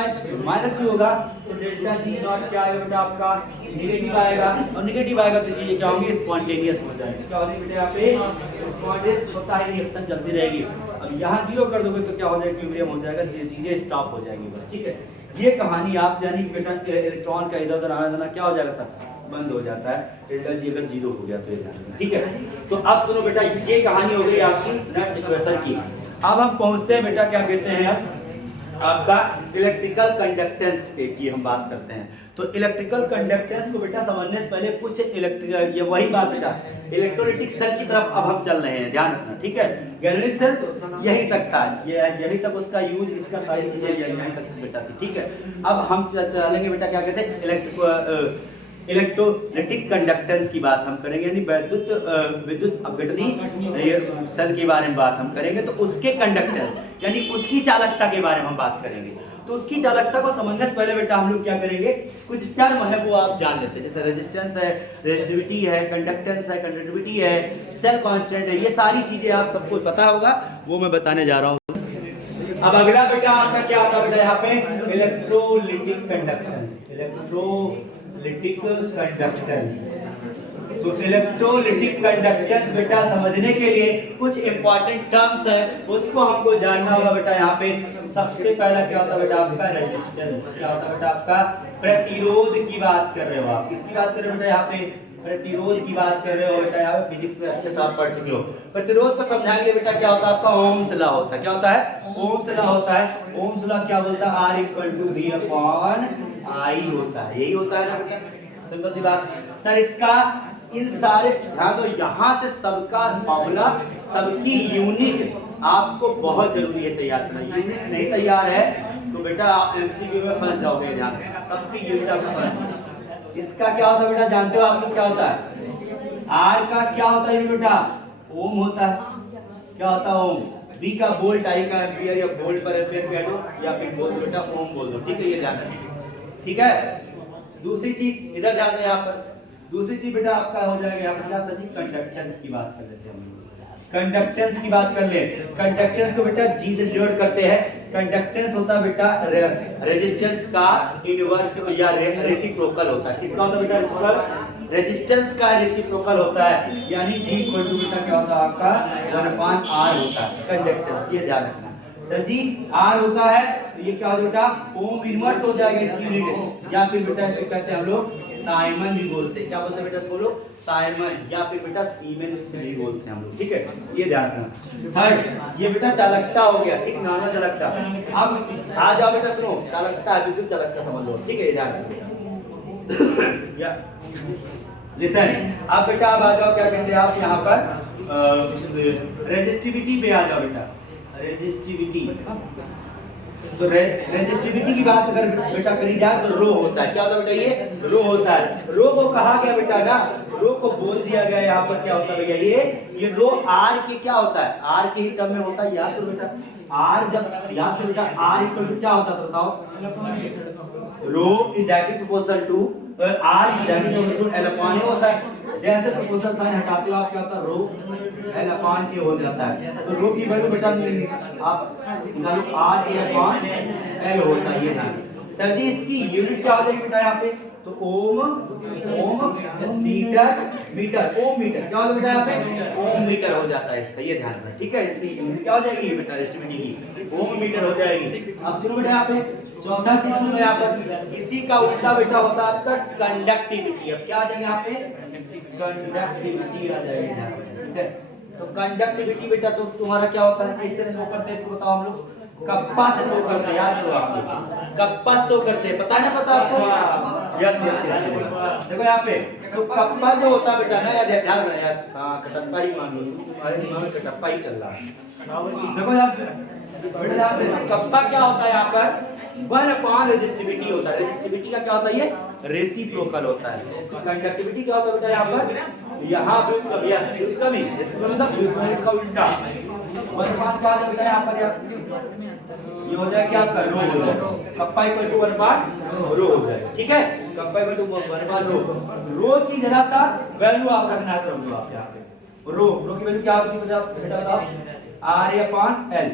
माइनस ही होगा, तो डेल्टा जी नॉट क्या आएगा बेटा आपका, नेगेटिव आएगा, और नेगेटिव आएगा तो चीजें क्या होंगी, स्पॉन्टेनियस हो जाएगी। क्या होगी बेटा यहाँ पे, स्पॉन्टेनियस होता है, रिएक्शन चलती रहेगी। अब यहाँ जीरो कर दोगे तो क्या हो जाएगा, इक्विलिब्रियम हो जाएगा, चीजें स्टॉप हो जाएंगी। ठीक है, ये कहानी आप जानी कि बेटा इलेक्ट्रॉन का इधर उधर आना जाना क्या हो जाएगा सर, बंद हो जाता है, डेल्टा जी अगर जीरो हो गया तो ये ध्यान रखना। ठीक है, तो अब सुनो बेटा, ये कहानी हो गई आपकी नट्स इक्वेशन की। अब हम पहुंचते हैं बेटा, क्या कहते हैं अब आपका इलेक्ट्रिकल कंडक्टेंस पे की हम बात करते हैं। तो इलेक्ट्रिकल कंडक्टेंस को बेटा समझने से पहले कुछ इलेक्ट्रिकल, ये वही बात बेटा, इलेक्ट्रोलाइटिक सेल की तरफ अब हम चल रहे हैं, ध्यान रखना। ठीक है, गैल्वेनिक सेल यही तक था, ये यही तक उसका यूज, इसका सारी चीजें यही तक बेटा थी। ठीक है, अब हम चलेंगे बेटा, क्या कहते हैं, इलेक्ट्रोलाइटिक कंडक्टेंस की बात हम करेंगे, यानी विद्युत अपघटनी सेल के बारे में बात हम करेंगे। तो उसके कंडक्टेंस यानी उसकी चालकता के बारे में हम बात करेंगे। तो उसकी चालकता को समझने से पहले बेटा हम लोग क्या करेंगे, कुछ टर्म है वो आप जान लेते हैं, जैसे रेजिस्टेंस है, रेजिस्टिविटी है, कंडक्टेंस है, कंडक्टिविटी है, सेल कांस्टेंट है, ये सारी चीजें आप सबको पता होगा, वो मैं बताने जा रहा हूँ। अब अगला बेटा आपका क्या होता है बेटा, यहाँ पे इलेक्ट्रोलाइटिक कंडक्टेंस, इलेक्ट्रोलाइटिक कंडक्टेंस। तो इलेक्ट्रोलाइटिक कंडक्टेंस बेटा समझने के लिए कुछ इंपॉर्टेंट टर्म्स है, उसको हमको जानना होगा बेटा। यहाँ पे सबसे पहला क्या होता है बेटा आपका, रेजिस्टेंस। क्या होता है बेटा आपका, प्रतिरोध की बात कर रहे हो आप, किसकी बात कर रहे हो बेटा, यहाँ पे प्रतिरोध की बात कर रहे हो बेटा। यहाँ पे फिजिक्स में अच्छे से आप पढ़ चुके हो। प्रतिरोध को समझाने के लिए बेटा क्या होता है आपका, ओम्स लॉ होता है। क्या होता है, ओम्स लॉ होता है। ओम्स लॉ क्या बोलता है, R = V अपॉन I होता है, यही होता है ना बेटा, सिंपल सी बात। सर इसका इन सारे ध्यान दो, यहाँ से सबका फॉर्मूला, सबकी यूनिट आपको बहुत जरूरी है तैयार करना। यूनिट नहीं तैयार है तो बेटा MCQ में फंस जाओगे। ध्यान, सबकी यूनिट आपको, इसका क्या होता है बेटा, जानते हो आप लोग क्या होता है, R का क्या होता है बेटा, ओम होता है। क्या होता है ओम, V का वोल्ट, I का एम्पियर या वोल्ट पर एम्पियर कह दो, या फिर बोल दो बेटा ओम बोल दो। ठीक है, ये ध्यान रखिए। ठीक है, दूसरी चीज इधर ध्यान दो, यहाँ पर दूसरी चीज बेटा आपका हो जाएगा यहाँ पर क्या सर जी, कंडक्टेंस की बात कर लेते हैं हम। कंडक्टेंस की बात कर ले, कंडक्टेंस को बेटा G से डिनोट करते हैं। कंडक्टेंस होता है बेटा रेजिस्टेंस का इनवर्स या रेसिप्रोकल होता है। किसका होता है बेटा, रेसिप्रोकल, रेजिस्टेंस का रेसिप्रोकल होता है, यानी G = बेटा क्या होता है आपका 1/R होता है कंडक्टेंस। ये ध्यान रखना सर जी, R होता है तो ये क्या हो बेटा, ओम इनवर्स हो जाएगा इसकी यूनिट, या फिर बेटा इसको कहते हैं हम लोग साइमन भी बोलते हैं। क्या बोलते हैं बेटा इसको लोग, साइमन, या फिर बेटा सीमेंस भी बोलते हैं हम लोग। ठीक है, ये ध्यान रखना। थर्ड, ये बेटा चालकता हो गया, ठीक, नॉर्मल चालकता। अब आ जाओ बेटा, सुनो, चालकता है, विद्युत चालकता समझ लो। ठीक है, ये ध्यान रखना। या लिसन, अब बेटा अब आ जाओ, क्या कहते हैं आप यहाँ पर रेजिस्टिविटी पे आ जाओ बेटा, रेजिस्टिविटी। तो रेजिस्टिविटी की बात अगर बेटा करी जाए तो रो होता है। क्या होता है बेटा, ये रो होता है। रो को कहा गया बेटा ना, रो को बोल दिया गया यहाँ पर। क्या होता है भैया, ये रो R के क्या होता है, R के ही टर्म में होता है। या तो बेटा R जब, या तो बेटा R = क्या होता है बताओ, rho is directly proportional to R is directly proportional to L upon A होता है। जैसे प्रोपोर्शनल साइन हटाते हो आप, क्या होता है, रो L अपॉन A हो जाता है। तो रो की वैल्यू बेटा आप निकालो, R A अपॉन L होता है। ये ध्यान सर जी, इसकी यूनिट क्या हो जाएगी बेटा यहाँ पे, तो ओम, मीटर, ओम मीटर। क्या होता है बेटा यहाँ पे, ओम मीटर हो जाता है इसका। ये ध्यान रखना। ठीक है, इसकी यूनिट क्या हो जाएगी बेटा, रेजिस्टिविटी की ओम मीटर हो जाएगी। अब सुनो बेटा यहाँ पे चौथा चीज सुनो यहाँ पर, इसी का उल्टा बेटा होता है आपका कंडक्टिविटी। अब क्या आ जाएगा यहाँ पे, कंडक्टिविटी आ जाएगी। ठीक है, तो कंडक्टिविटी बेटा तो तुम्हारा क्या होता है, किससे शो करते हैं इसको बताओ हम लोग, कप्पा से शो करते हैं। याद करो आप लोग, कप्पा शो करते हैं, पता है ना, पता आपको। यस यस यस, देखो यहाँ पे तो कप्पा जो होता है बेटा ना, याद ध्यान रखना। यस, हाँ, कटप्पा ही मान लो, तुम्हारे दिमाग में कटप्पा ही चल रहा है। देखो यहाँ पे बेटा ध्यान से, कप्पा क्या होता है यहाँ पर, 1/रेजिस्टिविटी होता है। रेजिस्टिविटी का क्या होता है, ये रेसिप्रोकल होता है। कंडक्टिविटी क्या होता है बेटा यहाँ पर, यहाँ व्युत्क्रम, यस व्युत्क्रम ही, रेसिप्रोकल मतलब व्युत्क्रम का उल्टा। 1/5 का बेटा यहाँ पर ये हो जाए क्या आपका रो हो जाए, कप्पा इक्वल टू 1/2 रो हो जाए, ठीक है, कप्पा इक्वल टू 1/2 रो की जरा सा वैल्यू आप रखना है, तो आप यहाँ पे रो की वैल्यू क्या होती है बेटा बताओ, RA/L,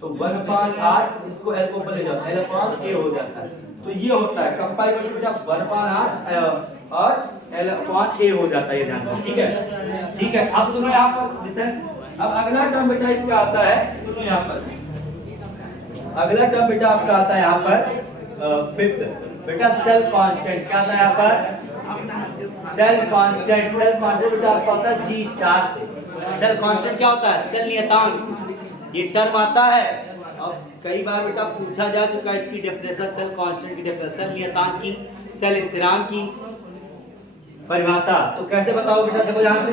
तो 1/r, इसको L को ऊपर ले जाओ, L/A हो जाता है, तो ये होता है कप्पा इक्वल टू बेटा 1/r और L/A हो जाता है, ये ध्यान रखो, ठीक है, ठीक है। अब सुनो यहाँ पर लिसन, अब अगला टर्म बेटा इसका आता है, सुनो यहाँ पर अगला टर्म बेटा आपका आता है यहाँ पर फिफ्थ बेटा सेल कांस्टेंट, क्या आता है यहाँ पर सेल कांस्टेंट, सेल कांस्टेंट बेटा आपका होता है G स्टार से। सेल कांस्टेंट क्या होता है, सेल नियतांक, ये टर्म आता है। अब कई बार बेटा पूछा जा चुका है इसकी डेफिनेशन, सेल कांस्टेंट की डेफिनेशन, सेल नियतांक की, सेल स्थिरांक की परिभाषा, तो कैसे बताओ बेटा, देखो ध्यान से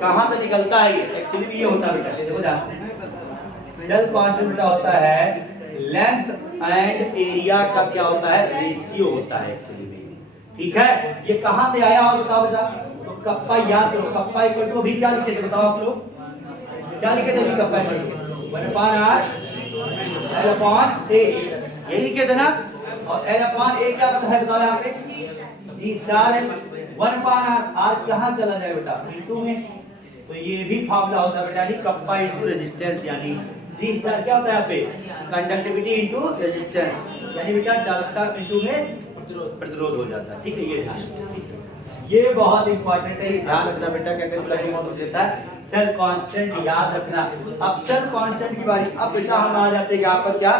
कहां से निकलता है ये, एक्चुअली ये होता है बेटा, देखो ध्यान से सेल कांस्टेंट बेटा होता है लेंथ एंड एरिया का क्या होता है, रेशियो होता है एक्चुअली में, ठीक है। ये कहां से आया और बताओ बेटा, तो कप्पा याद करो, कप्पा इक्वल टू भी क्या लिखे थे बताओ आप लोग, क्या लिखे थे kappa equal to 1/r L/A, यही लिखे थे ना, और L/A क्या होता है बताओ यहाँ पे G स्टार है, 1/r, r कहां चला जाए बेटा इनटू में, तो ये भी फार्मूला होता है बेटा, यानी कप्पा इनटू रेजिस्टेंस, यानी G स्टार क्या होता है यहाँ पे कंडक्टिविटी इनटू रेजिस्टेंस, यानी बेटा चालकता इनटू में प्रतिरोध हो जाता है, ठीक है। ये ध्यान, ये बहुत इंपॉर्टेंट है, ध्यान रखना बेटा, क्या करके पूछ लेता है सेल कांस्टेंट याद रखना। अब सेल कांस्टेंट की बारी, अब बेटा हम आ जाते हैं यहाँ पर क्या,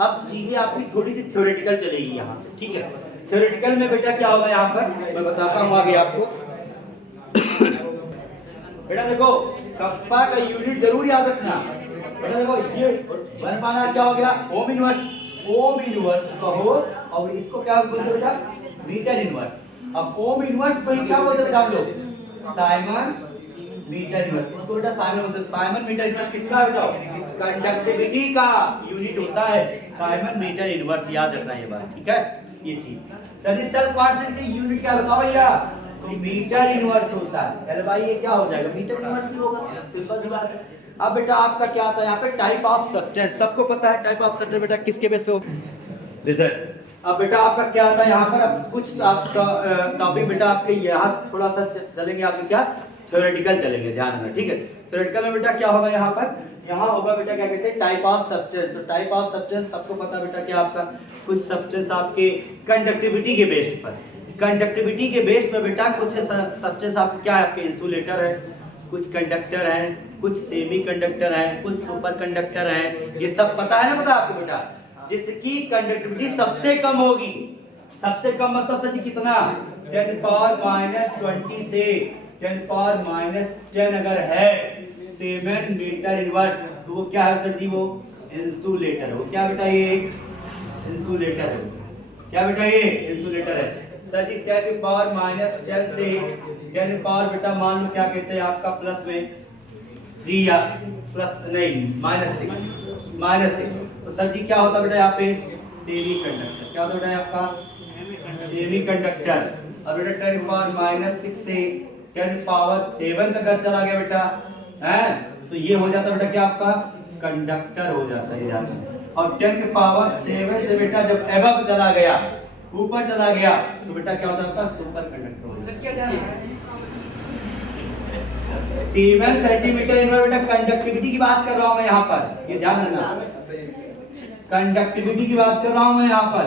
अब चीजें आपकी थोड़ी सी थ्योरेटिकल चलेगी यहाँ से, ठीक है। थ्योरेटिकल में बेटा क्या होगा यहाँ पर मैं बताता हूँ आगे आपको बेटा देखो कप्पा का यूनिट जरूर याद रखना बेटा, देखो ये 1/r क्या हो गया, ओम इनवर्स, ओम इनवर्स कहो, और इसको क्या बोलते बेटा मीटर इनवर्स। अब ओम इनवर्स को ही क्या बोलते बेटा हम लोग, साइमन मीटर इनवर्स, इसको बेटा साइमन बोलते हैं। साइमन मीटर इनवर्स किसका है बेटा, कंडक्टिविटी का यूनिट होता है साइमन मीटर इनवर्स, याद रखना ये बात, ठीक है। ये चीज सर जी, सेल कांस्टेंट की यूनिट क्या बताओ भैया, तो मीटर इनवर्स होता है, L/A ये क्या हो जाएगा मीटर इनवर्स ही होगा, सिंपल सी बात है। अब बेटा आपका क्या आता है यहाँ पे टाइप ऑफ सब्सटेंस, सबको पता है टाइप ऑफ सब्सटेंस बेटा किसके बेस पे होता है, रिजल्ट। अब बेटा आपका क्या आता है यहाँ पर, अब कुछ आपका टॉपिक बेटा आपके यहाँ थोड़ा सा चलेंगे, आपके क्या थ्योरेटिकल चलेंगे, ध्यान रखना, ठीक है। थ्योरेटिकल में बेटा क्या होगा यहाँ पर, यहाँ होगा बेटा क्या कहते हैं टाइप ऑफ सब्सटेंस। तो टाइप ऑफ सब्सटेंस सबको पता बेटा क्या आपका, कुछ सब्सटेंस आपके कंडक्टिविटी के बेस्ड पर, कंडक्टिविटी के बेस पर बेटा कुछ सब्सटेंस आपके क्या है, आपके इंसुलेटर है, कुछ कंडक्टर है, कुछ सेमी कंडक्टर है, कुछ सुपर कंडक्टर है, ये सब पता है ना, पता आपको बेटा, जिसकी कंडक्टिविटी सबसे कम होगी, सबसे कम मतलब सच कितना 10⁻⁻20 से 10⁻⁻10 अगर है 7 मीटर इनवर्स, तो वो क्या है सर जी, वो इंसुलेटर, वो क्या बेटा ये इंसुलेटर है, क्या बेटा ये इंसुलेटर है सर जी। 10⁻10 से 10 पावर बेटा मान लो क्या कहते हैं आपका प्लस में 3 या प्लस नहीं -6, तो सर जी क्या होता बेटा यहाँ पे सेमी कंडक्टर, क्या होता बेटा आपका सेमी कंडक्टर। अब बेटा 10⁻6 से 10⁻7 तक अगर चला गया बेटा है, तो ये हो जाता बेटा क्या आपका कंडक्टर हो जाता है यार। और 10⁻7 से बेटा जब एबव चला गया, ऊपर चला गया, तो बेटा क्या होता है आपका सुपर कंडक्टर हो जाता है। 7 सेंटीमीटर इनवर्स बेटा कंडक्टिविटी की बात कर रहा हूं मैं यहाँ पर, ये ध्यान रखना, कंडक्टिविटी की बात कर रहा हूं मैं यहाँ पर।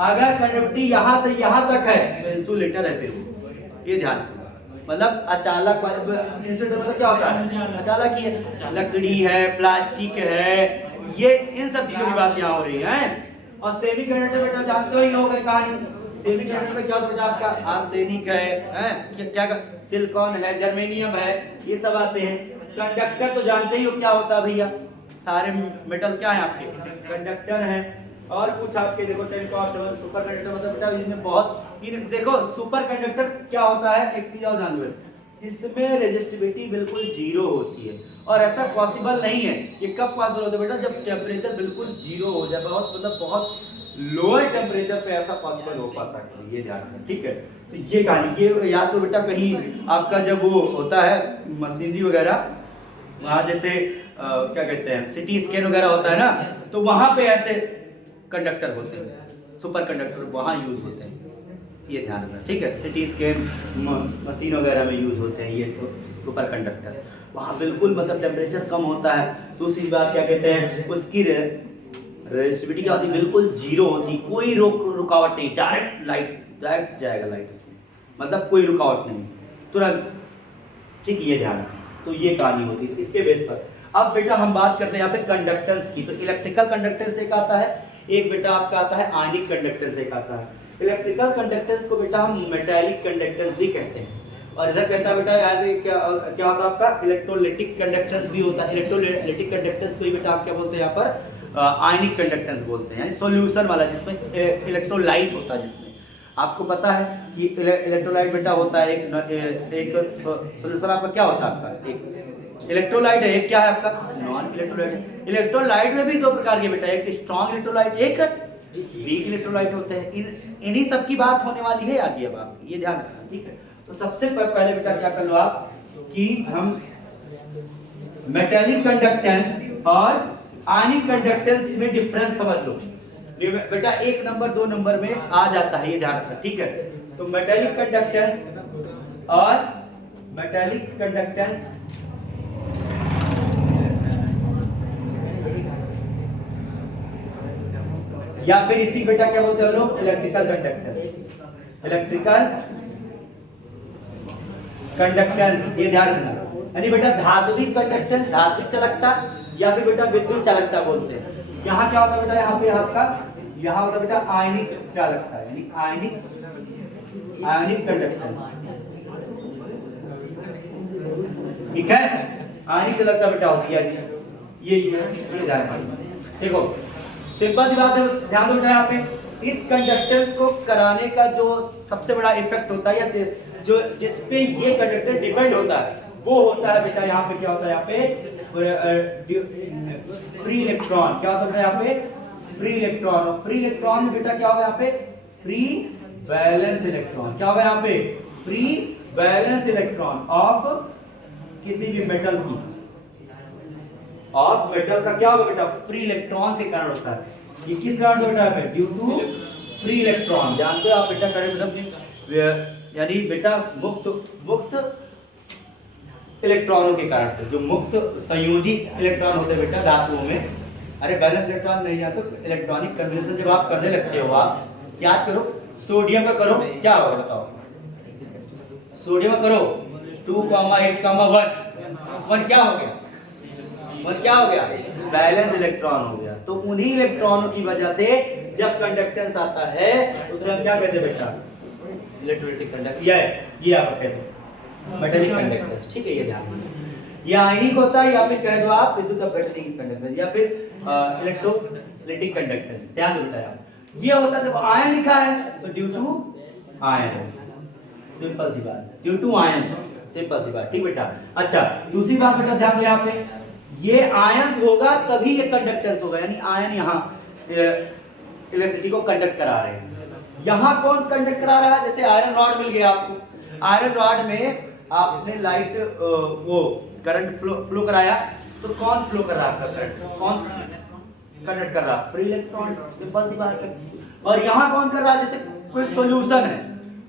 अगर कंडक्टिविटी यहाँ से यहाँ तक है तो इंसुलेटर है, फिर ये ध्यान रखना। मतलब अचालक इंसुलेटर मतलब क्या होता है, अचालक ही है, लकड़ी है, प्लास्टिक है, ये इन सब चीजों की बात यहाँ हो रही है। और सेमी कंडक्टर बेटा जानते ही होगा कहानी, सेमी कंडक्टर में क्या होता है बेटा आपका आर्सेनिक है, क्या सिलिकॉन है, जर्मेनियम है, ये सब आते हैं। कंडक्टर तो जानते ही हो क्या होता है भैया, सारे मेटल क्या है आपके कंडक्टर हैं। और कुछ आपके देखो 10⁻7 सुपर कंडक्टर मतलब बेटा इनमें बहुत देखो सुपर कंडक्टर क्या होता है, एक चीज और जान लो, इसमें रेजिस्टिविटी बिल्कुल जीरो होती है। और ऐसा पॉसिबल नहीं है, ये कब पॉसिबल होता है बेटा, जब टेम्परेचर बिल्कुल जीरो हो जाए, बहुत मतलब बहुत लोअर टेम्परेचर पे ऐसा पॉसिबल हो पाता है, ये ध्यान रखना, ठीक है। तो ये कहानी, ये या तो बेटा कहीं आपका जब वो होता है मशीनरी वगैरह, वहाँ जैसे क्या कहते हैं सिटी स्कैन वगैरह होता है ना, तो वहाँ पे ऐसे कंडक्टर होते हैं, सुपर कंडक्टर वहाँ यूज होते हैं, ये ध्यान रखना, ठीक है। सिटी स्कैन मशीन वगैरह में यूज होते हैं ये सुपर कंडक्टर, वहाँ बिल्कुल मतलब टेम्परेचर कम होता है। दूसरी बात क्या कहते हैं, उसकी रेजिस्टिविटी क्या होती है, बिल्कुल जीरो होती, कोई रुकावट नहीं, डायरेक्ट जाएगा लाइट उसमें, मतलब कोई रुकावट नहीं, तुरंत, ठीक है, ये ध्यान रखना। तो ये कहानी होती है इसके बेस पर। अब बेटा हम बात करते हैं यहाँ पे कंडक्टेंस की। तो इलेक्ट्रिकल कंडक्टेंस एक आता है, एक बेटा आपका आता है आयनिक कंडक्टेंस एक आता है। इलेक्ट्रिकल कंडक्टेंस को बेटा हम मेटालिक कंडक्टेंस भी कहते हैं, और इधर कहता है बेटा यहाँ पे क्या होता है आपका इलेक्ट्रोलाइटिक कंडक्टेंस भी होता है। इलेक्ट्रोलाइटिक कंडक्टेंस को बेटा आप क्या बोलते हैं यहाँ पर, आयनिक कंडक्टेंस बोलते हैं, यानी सॉल्यूशन वाला जिसमें इलेक्ट्रोलाइट होता है, जिसमें आपको पता है कि इलेक्ट्रोलाइट बेटा होता है एक सॉल्यूशन आपका क्या होता है, आपका एक इलेक्ट्रोलाइट है, एक क्या है आपका नॉन इलेक्ट्रोलाइट है। इलेक्ट्रोलाइट में भी दो प्रकार के बेटा, एक स्ट्रॉन्ग इलेक्ट्रोलाइट, एक वीक इलेक्ट्रोलाइट होते हैं। इन्हीं सब की बात होने वाली है आगे, अब आप ये ध्यान रखना, ठीक है। तो सबसे पहले बेटा क्या कर लो आप कि हम मेटालिक कंडक्टेंस और आयनिक कंडक्टेंस में डिफरेंस समझ लो बेटा, 1 नंबर 2 नंबर में आ जाता है, ये ध्यान रखना, ठीक है। तो मेटालिक कंडक्टेंस और मेटालिक कंडक्टेंस या फिर इसी बेटा क्या बोलते हैं हम लोग इलेक्ट्रिकल कंडक्टेंस, इलेक्ट्रिकल कंडक्टेंस, ये ध्यान रखना। यानी बेटा धात्विक कंडक्टेंस, धात्विक चालकता, या फिर बेटा विद्युत चालकता बोलते हैं। यहाँ क्या होता है बेटा, यहाँ पे आपका यहाँ होता बेटा आयनिक चालकता, यानी आयनिक कंडक्टेंस, ठीक है। आयनिक चालकता बेटा होती है ये ध्यान रखना। देखो सिंपल सी बात है, ध्यान दो बेटा यहाँ पे इस कंडक्टेंस को कराने का जो सबसे बड़ा इफेक्ट होता है, या जो जिस पे ये कंडक्टर डिपेंड होता है, वो होता है बेटा यहाँ पे क्या होता है, यहाँ पे फ्री इलेक्ट्रॉन, क्या होता है यहाँ पे फ्री इलेक्ट्रॉन। और फ्री इलेक्ट्रॉन में बेटा क्या होगा यहाँ पे फ्री वैलेंस इलेक्ट्रॉन, क्या होगा यहाँ पे फ्री वैलेंस इलेक्ट्रॉन ऑफ किसी भी मेटल की, ऑफ मेटल का क्या होगा बेटा फ्री इलेक्ट्रॉन से कारण होता है। ये किस कारण से बेटा है, ड्यू टू फ्री इलेक्ट्रॉन। जानते हो आप बेटा करंट मतलब यानी बेटा मुक्त इलेक्ट्रॉनों के कारण से, जो मुक्त संयोजी इलेक्ट्रॉन होते हैं बेटा धातुओं में, अरे बैलेंस इलेक्ट्रॉन नहीं है, तो इलेक्ट्रॉनिक कन्वर्जन जब आप करने लगते हो, आप याद करो सोडियम का करो क्या होगा बताओ, सोडियम का करो 2,8,1 क्या हो गया, 1 क्या हो गया बैलेंस इलेक्ट्रॉन हो गया। तो उन्हीं इलेक्ट्रॉनों की वजह से जब कंडक्टेंस आता है उसे हम क्या कहते हैं बेटा इलेक्ट्रोलाइटिक कंडक्टेंस, ये आप कहते हैं मेटालिक कंडक्टेंस, ठीक है, ये ध्यान रखना। या आयनिक होता है, या फिर कह दो आप विद्युत अपवर्तक कंडक्टेंस, या फिर इलेक्ट्रोलाइटिक कंडक्टेंस, ध्यान दो बेटा। ये होता है देखो आयन लिखा है तो ड्यू टू आयंस, सिंपल सी बात, ड्यू टू आयंस, सिंपल सी बात, ठीक बेटा। अच्छा दूसरी बात बेटा ध्यान दें आपने, ये आयंस होगा तभी ये कंडक्टेंस होगा, यानी आयन यहाँ इलेक्ट्रिसिटी को कंडक्ट करा रहे हैं। यहाँ कौन कंडक्ट करा रहा है, जैसे आयरन रॉड मिल गया आपको, आयरन रॉड में आपने लाइट वो करंट फ्लो कराया, तो कौन फ्लो कर रहा है आपका करंट, कौन कंडक्ट कर रहा है फ्री इलेक्ट्रॉन, सिंपल सी बात है। और यहाँ कौन कर रहा है, जैसे कोई सॉल्यूशन है,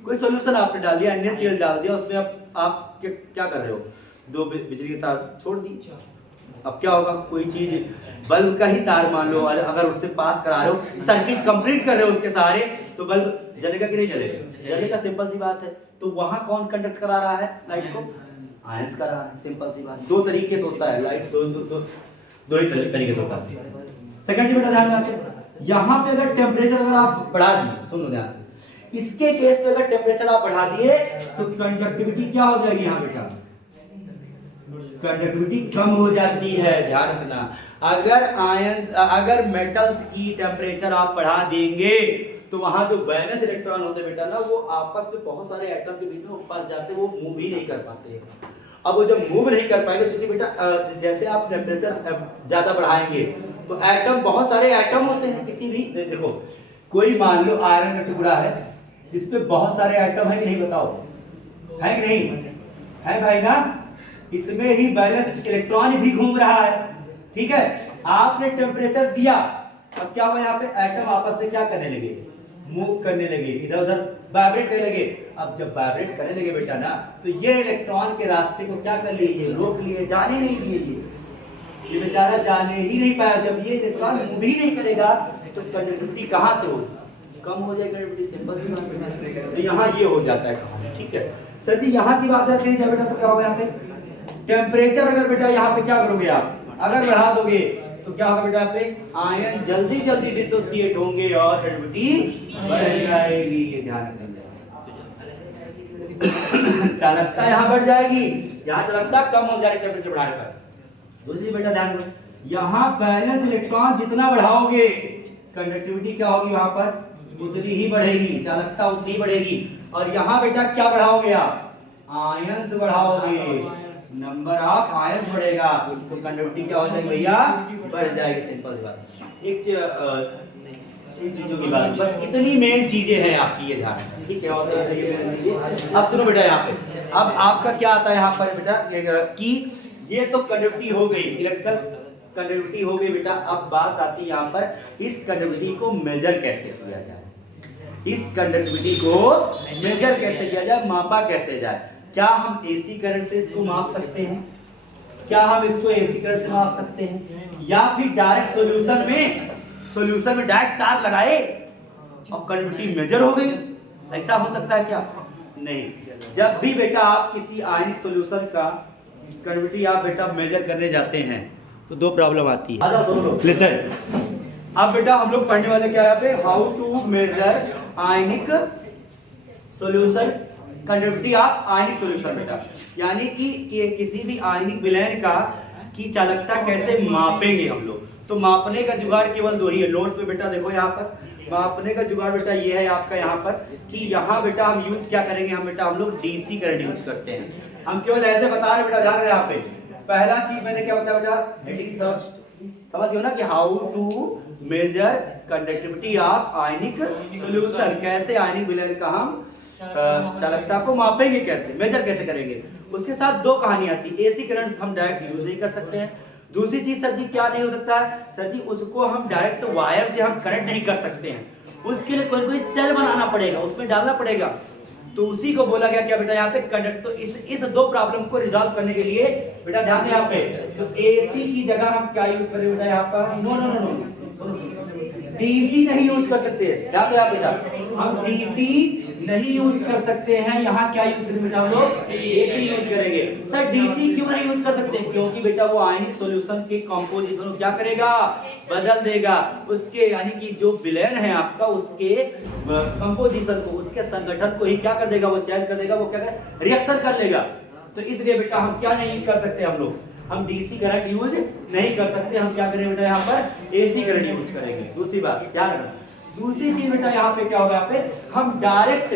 कोई सॉल्यूशन आपने डाल दिया, NaCl डाल दिया, उसमें आप क्या कर रहे हो, 2 बिजली की तार छोड़ दी, अब क्या होगा, कोई चीज बल्ब का ही तार मान लो, अगर उससे पास करा रहे हो, सर्किट कंप्लीट कर रहे हो उसके सहारे, तो बल्ब जलेगा कि नहीं जलेगा, जलेगा, सिंपल सी बात है। तो वहां कौन कंडक्ट करा रहा है लाइट को, आयंस करा रहा है, सिंपल सी बात। 2 तरीके से होता है लाइट, दो ही तरीके से होता है। सेकंड से बेटा ध्यान रखिए, यहाँ पे अगर टेम्परेचर अगर आप बढ़ा दिए, सुन लो ध्यान से, इसके केस में अगर टेम्परेचर आप बढ़ा दिए तो कंडक्टिविटी क्या हो जाएगी, यहाँ बेटा कंडक्टिविटी कम हो जाती है, ध्यान रखना। अगर मेटल्स की टेम्परेचर आप बढ़ा देंगे तो वहां जो वैलेंस इलेक्ट्रॉन होते हैं बेटा ना, वो आपस में बहुत सारे एटम के बीच में फंस जाते हैं, वो मूव ही नहीं कर पाते। अब वो जब मूव नहीं कर पाएंगे, क्योंकि बेटा जैसे आप टेम्परेचर ज्यादा बढ़ाएंगे तो एटम, बहुत सारे एटम होते हैं किसी भी, देखो कोई मान लो आयरन का टुकड़ा है, इसमें बहुत सारे आइटम है कि नहीं बताओ, है कि नहीं है भाई ना, इसमें ही बैलेंस इलेक्ट्रॉन भी घूम रहा है, ठीक है। आपने टेम्परेचर दिया, अब क्या हुआ यहाँ पे आइटम आपस में क्या करने लगे, मूव करने लगे, इधर उधर वाइब्रेट करने लगे। अब जब वाइब्रेट करने लगे बेटा ना, तो ये इलेक्ट्रॉन के रास्ते को क्या कर लिए, रोक लिए, जाने नहीं दिए, ये बेचारा जाने ही नहीं पाया। जब ये इलेक्ट्रॉन मूव ही नहीं करेगा तो कंडक्टिविटी कहाँ से होगी, कम हो जाएगा कंडक्टिविटी। तो यहाँ ये हो जाता है कहानी, ठीक है। सर जी यहाँ की बात करी जाए बेटा तो क्या होगा, यहाँ पे टेम्परेचर अगर बेटा यहाँ पे क्या करोगे आप, अगर बढ़ा दोगे तो क्या होगा बेटा, यहाँ पे आयन जल्दी जल्दी डिसोसिएट होंगे और कंडक्टिविटी बढ़ जाएगी, ये ध्यान रखना। चालकता यहाँ बढ़ जाएगी, यहाँ चालकता कम हो जाएगी टेम्परेचर बढ़ाने पर। दूसरी बेटा ध्यान रखो, यहाँ बैलेंस इलेक्ट्रॉन जितना बढ़ाओगे कंडक्टिविटी क्या होगी, वहां पर उतनी ही बढ़ेगी, चालकता उतनी ही बढ़ेगी। और यहाँ बेटा क्या बढ़ाओगे आप, आयंस बढ़ाओगे, नंबर ऑफ आयंस बढ़ेगा तो कंडक्टिविटी क्या हो जाएगी भैया, बढ़ जाएगी। सिंपल सी बात, एक चीजों की बात, बस इतनी मेन चीजें हैं आपकी, ये ध्यान, ठीक है। और अब सुनो बेटा यहाँ पे, अब आपका क्या आता है यहाँ पर बेटा कि ये तो कंडक्टिविटी हो गई, इलेक्ट्रिकल कंडक्टिविटी हो गई बेटा। अब बात आती है यहाँ पर, इस कंडक्टिविटी को मेजर कैसे किया जाए, इस कंडक्टिविटी को मेजर कैसे किया जाए, मापा कैसे जाए। क्या हम एसी करंट से इसको माप सकते हैं, क्या हम इसको एसी करंट से माप सकते हैं, या फिर डायरेक्ट सॉल्यूशन में डायरेक्ट तार लगाए और कंडक्टिविटी मेजर हो गई, ऐसा हो सकता है क्या, नहीं। जब भी बेटा आप किसी आयनिक सॉल्यूशन का कंडक्टिविटी आप बेटा मेजर करने जाते हैं तो दो प्रॉब्लम आती है। लिसन, अब बेटा हम लोग पढ़ने वाले क्या है यहाँ पे, how to measure ionic solution conductivity of ionic solution बेटा, यानी कि किसी भी आयनिक विलयन का की चालकता कैसे मापेंगे हम लोग। तो मापने का जुगाड़ केवल दो ही है, नोट्स में बेटा देखो यहाँ पर मापने का जुगाड़ बेटा ये है आपका यहाँ पर, कि यहाँ बेटा हम यूज क्या करेंगे, हम लोग डीसी करंट यूज करते हैं। हम केवल ऐसे बता रहे बेटा, ध्यान रहे यहाँ पे। पहला चीज मैंने क्या बताया बेटा, समझ गए ना, कि how to measure conductivity of ionic solution, कैसे आयनिक विलयन का हम चालकता को मापेंगे, कैसे मेजर कैसे करेंगे। उसके साथ दो कहानी आती है, एसी करंट हम डायरेक्ट यूज नहीं कर सकते हैं। दूसरी चीज सर जी क्या नहीं हो सकता है, सर जी उसको हम डायरेक्ट वायर से हम कनेक्ट नहीं कर सकते हैं, उसके लिए कोई सेल बनाना पड़ेगा, उसमें डालना पड़ेगा। तो उसी को बोला गया क्या बेटा यहाँ पे कंडक्ट। तो इस दो प्रॉब्लम को रिजॉल्व करने के लिए बेटा ध्यान दें यहाँ पे, तो एसी की जगह हम क्या यूज करें बेटा यहाँ पर, नो डीसी नहीं यूज कर सकते, ध्यान दें बेटा, हम डीसी नहीं यूज कर सकते हैं। यहाँ क्या यूज करेंगे बेटा, हम लोग एसी यूज करेंगे। सर डीसी क्यों नहीं यूज कर सकते, क्योंकि बेटा वो आयनिक सॉल्यूशन के कंपोजिशन को क्या करेगा, बदल देगा। उसके यानी कि जो विलयन है आपका, उसके कंपोजिशन को, उसके संगठन को ही क्या कर देगा, वो चेंज कर देगा, वो क्या कर रिएक्शन कर लेगा। तो इसलिए बेटा हम क्या नहीं कर सकते, हम डीसी करंट यूज नहीं कर सकते। हम क्या करेंगे बेटा यहाँ पर एसी करंट यूज करेंगे। दूसरी बात ध्यान रखना, दूसरी चीज बेटा यहाँ पे क्या होगा, यहाँ पे हम डायरेक्ट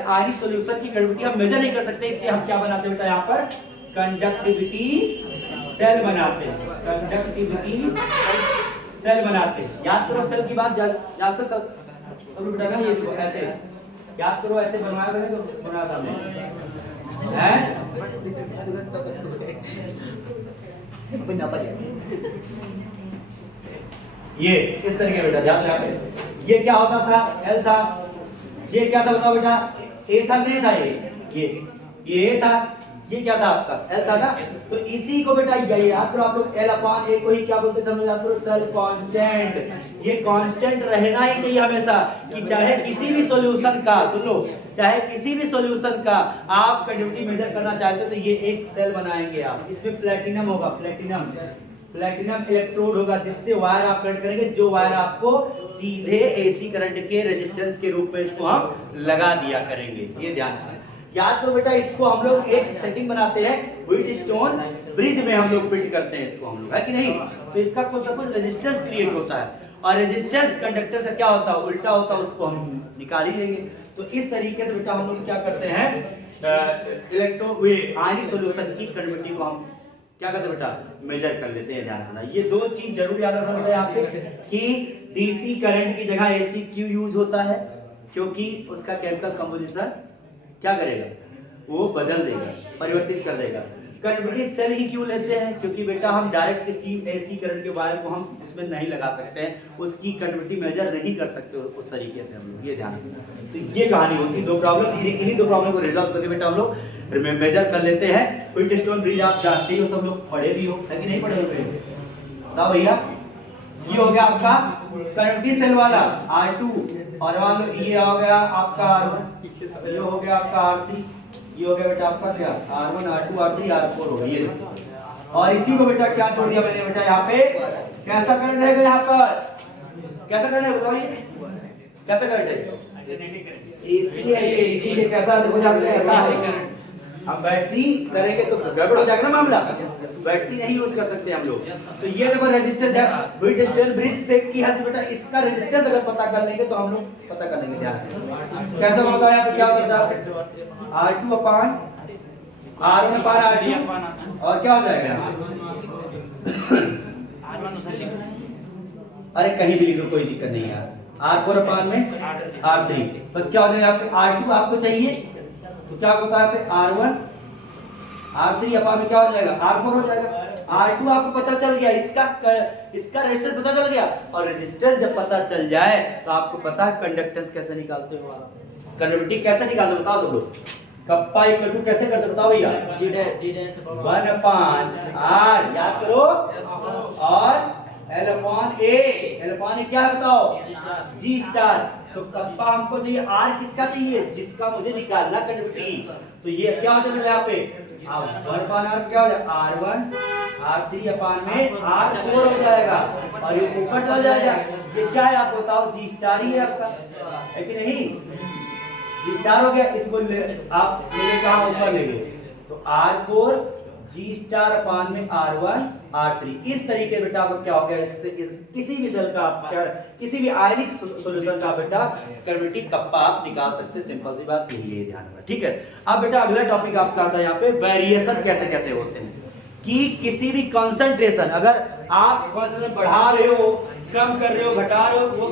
आयनिक सॉल्यूशन की कंडक्टिविटी हम मेजर नहीं कर सकते, इसलिए हम क्या बनाते हैं बेटा यहाँ पर कंडक्टिविटी सेल बनाते हैं, कंडक्टिविटी सेल बनाते हैं। याद करो सेल की बात, याद करो सब बेटा ना, ये ऐसे याद करो, ऐसे बनवाया था तो बनाया था हमने ये इस तरीके बेटा, ध्यान रखना। ये क्या होता था, एल था, ये क्या था बताओ बेटा, ए था नहीं था, ये ए था, ये क्या था आपका एल था ना। तो इसी को बेटा याद करो आप लोग, एल अपॉन ए को ही क्या बोलते थे हम, याद करो चल कांस्टेंट। ये कांस्टेंट रहना ही चाहिए हमेशा, कि चाहे किसी भी सॉल्यूशन का, सुन लो, चाहे किसी भी सॉल्यूशन का आप कंडक्टिविटी मेजर करना चाहते हो तो ये एक सेल बनाएंगे आप, इसमें प्लेटिनम होगा, प्लेटिनम इलेक्ट्रोड होगा, जिससे वायर आप कनेक्ट करेंगे, जो वायर आपको सीधे एसी करंट के रेजिस्टेंस के रूप में इसको हम लगा दिया करेंगे। ये ध्यान रखना। याद करो बेटा, इसको हम लोग एक सेटिंग बनाते हैं, व्हीटस्टोन ब्रिज में हम लोग फिट करते हैं इसको हम लोग, है कि नहीं। तो इसका कुछ सपोज रेजिस्टेंस क्रिएट होता है, और रेजिस्टेंस कंडक्टर से क्या होता है, उल्टा होता है, उसको हम निकाल ही लेंगे। तो इस तरीके से बेटा हम लोग क्या करते हैं, आयनिक सॉल्यूशन की कंडक्टिविटी को हम क्या करते बेटा, मेजर कर लेते हैं। ध्यान रखना ये दो चीज जरूर याद रखना बेटा यहाँ पे कि डीसी करंट की जगह एसी क्यों यूज होता है, क्योंकि उसका केमिकल कंपोजिशन क्या करेगा, वो बदल देगा, परिवर्तित कर देगा। कंडक्टिविटी सेल ही क्यों लेते हैं, क्योंकि बेटा हम डायरेक्ट किसी एसी करंट के वायर को हम उसमें नहीं लगा सकते हैं, उसकी कंडक्टिविटी मेजर नहीं कर सकते उस तरीके से हम लोग, ये ध्यान रखना। तो ये कहानी होती है, दो प्रॉब्लम, इन्हीं दो प्रॉब्लम को रिजॉल्व करके बेटा हम लोग मेजर कर लेते हैं। क्विक स्टोन ब्रिज आप जानते हो, सब लोग पढ़े भी हो, है कि नहीं पढ़े हो बताओ भैया। ये हो गया आपका कंडक्टिविटी सेल वाला R2, और मान लो ये हो गया आपका R1, ये हो गया आपका R3, ये हो गया बेटा आपका क्या R1 R2 R3 R4 हो गया ये। और इसी को बेटा क्या जोड़ दिया मैंने बेटा यहाँ पे, कैसा करंट रहेगा यहाँ पर, कैसा करंट है बताइए, कैसा करंट है, एसी है ये, इसीलिए कैसा देखो यहाँ पे ऐसा है। अब बैटरी करेंगे तो गड़बड़ हो जाएगा ना मामला, बैटरी नहीं यूज कर सकते हम लोग। तो ये देखो रेजिस्टेंस है, ब्रिज से की हेल्प से बेटा इसका रेजिस्टेंस अगर पता कर लेंगे तो हम लोग पता कर लेंगे ध्यान से। कैसा होता है यहाँ पे, क्या होता है R2 अपान R1 अपान R2, और क्या हो जाएगा अरे कहीं भी लिख लो कोई दिक्कत नहीं यार, R4 अपान में R3, बस क्या हो जाएगा यहाँ पे R2 आपको चाहिए तो क्या होता है पे R1 R3 अपान में क्या हो जाएगा R4 हो जाएगा। R2 आपको पता चल गया, इसका रेजिस्टेंस पता चल गया, और रेजिस्टेंस जब पता चल जाए तो आपको पता है कंडक्टेंस कैसे निकालते हो, कंडक्टिविटी कैसे निकालते हो बताओ सब लोग, कप्पा इक्वल टू कैसे करते बताओ भैया, 1 अपान R याद करो, और L upon A, L upon A क्या है बताओ G स्टार। तो कप्पा हमको चाहिए, R किसका चाहिए, जिसका मुझे निकालना कंडक्टिविटी। तो ये क्या हो जाएगा यहाँ पे 1 अपान R क्या हो जाएगा R1 R3 अपान में R4 हो जाएगा, और ये ऊपर चला जाएगा। ये क्या है आप बताओ, G स्टार ही है आपका, है कि नहीं, G स्टार हो गया। इसको आप लेंगे कहाँ, ऊपर लेंगे, तो R4 G स्टार अपान में R1 R3। इस तरीके बेटा आपका क्या हो गया, इससे किसी भी सेल का किसी भी आयनिक सॉल्यूशन का बेटा कंडक्टिविटी कप्पा आप निकाल सकते, सिंपल सी बात यही है, ध्यान रखना ठीक है। अब बेटा अगला टॉपिक आपका आता है यहाँ पे वेरिएशन कैसे कैसे होते हैं, कि किसी भी कंसंट्रेशन अगर आप कंसंट्रेशन बढ़ा रहे हो, कम कर रहे हो, घटा रहे हो, वो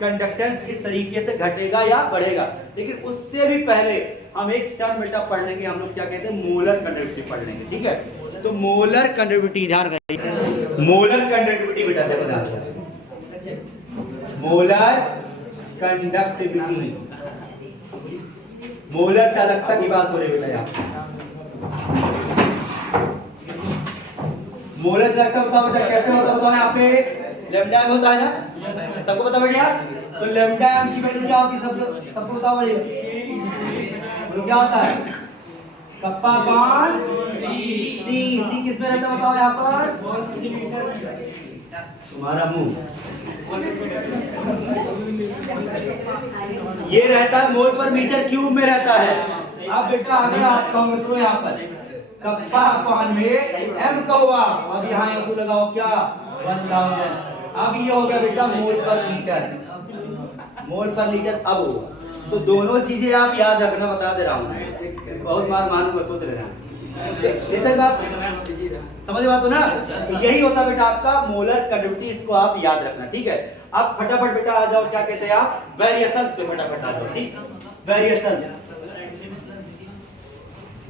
कंडक्टेंस किस तरीके से घटेगा या बढ़ेगा। लेकिन उससे भी पहले हम एक टर्म बेटा पढ़ लेंगे, हम लोग क्या कहते हैं मोलर कंडक्टिविटी पढ़ लेंगे, ठीक है। तो मोलर कंडक्टिविटी ध्यान रखिए, मोलर कंडक्टिविटी बेटा देखो ध्यान से, मोलर कंडक्टिविटी, मोलर चालकता की बात हो रही बेटा यहाँ, मोलर चालकता बताओ बेटा कैसे होता है, बताओ यहाँ पे लैम्डा में होता है ना, सबको पता बेटा। तो लैम्डा की वैल्यू क्या होती है, सबको बताओ भाई, तो क्या होता है कप्पा अपान सी किसमें रहता है बताओ यहाँ पर, तुम्हारा मुंह ये रहता है मोल पर मीटर क्यूब में रहता है। अब बेटा अगर आप कहो यहाँ पर कप्पा अपान में m का हुआ, अब यहाँ M को लगाओ क्या 1000, अब ये हो गया बेटा मोल पर लीटर, मोल पर लीटर अब होगा। तो दोनों चीजें आप याद रखना, बता दे रहा हूँ, बहुत बार मानूंगा सोच रहे हैं, ऐसे बात समझ बात हो ना। यही होता बेटा आपका मोलर कंडक्टिविटी, इसको आप याद रखना ठीक है। अब फटाफट बेटा आ जाओ, क्या कहते हैं आप वेरिएशंस पे फटाफट आ जाओ, ठीक। वेरिएशंस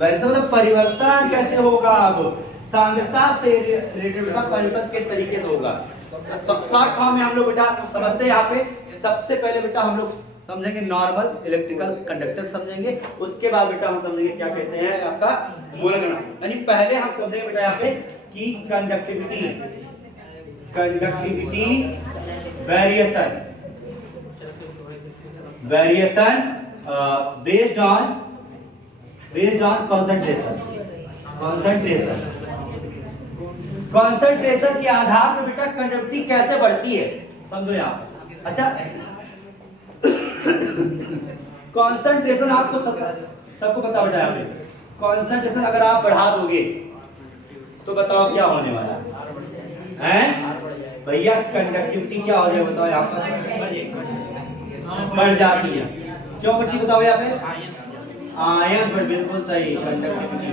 मतलब परिवर्तन कैसे होगा, अब सांद्रता से रिलेटेड बेटा परिवर्तन किस तरीके से होगा। शॉर्ट फॉर्म में हम लोग बेटा समझते हैं यहाँ पे। सबसे पहले बेटा हम लोग समझेंगे नॉर्मल इलेक्ट्रिकल कंडक्टर समझेंगे, उसके बाद बेटा हम समझेंगे क्या कहते हैं आपका मोलर कंडक्टिविटी। यानी पहले हम समझेंगे बेटा यहाँ पे कि conductivity variation based on concentration के आधार पर बेटा कंडक्टिविटी कैसे बढ़ती है, समझो यहाँ। अच्छा कंसंट्रेशन आपको सबको पता बेटा, यहाँ पे कंसंट्रेशन अगर आप बढ़ा दोगे तो बताओ क्या होने वाला है भैया, कंडक्टिविटी क्या हो जाए बताओ यहाँ पर, बढ़ जाती है। क्यों बढ़ती बताओ यहाँ पे, आयंस पर, बिल्कुल सही। कंडक्टिविटी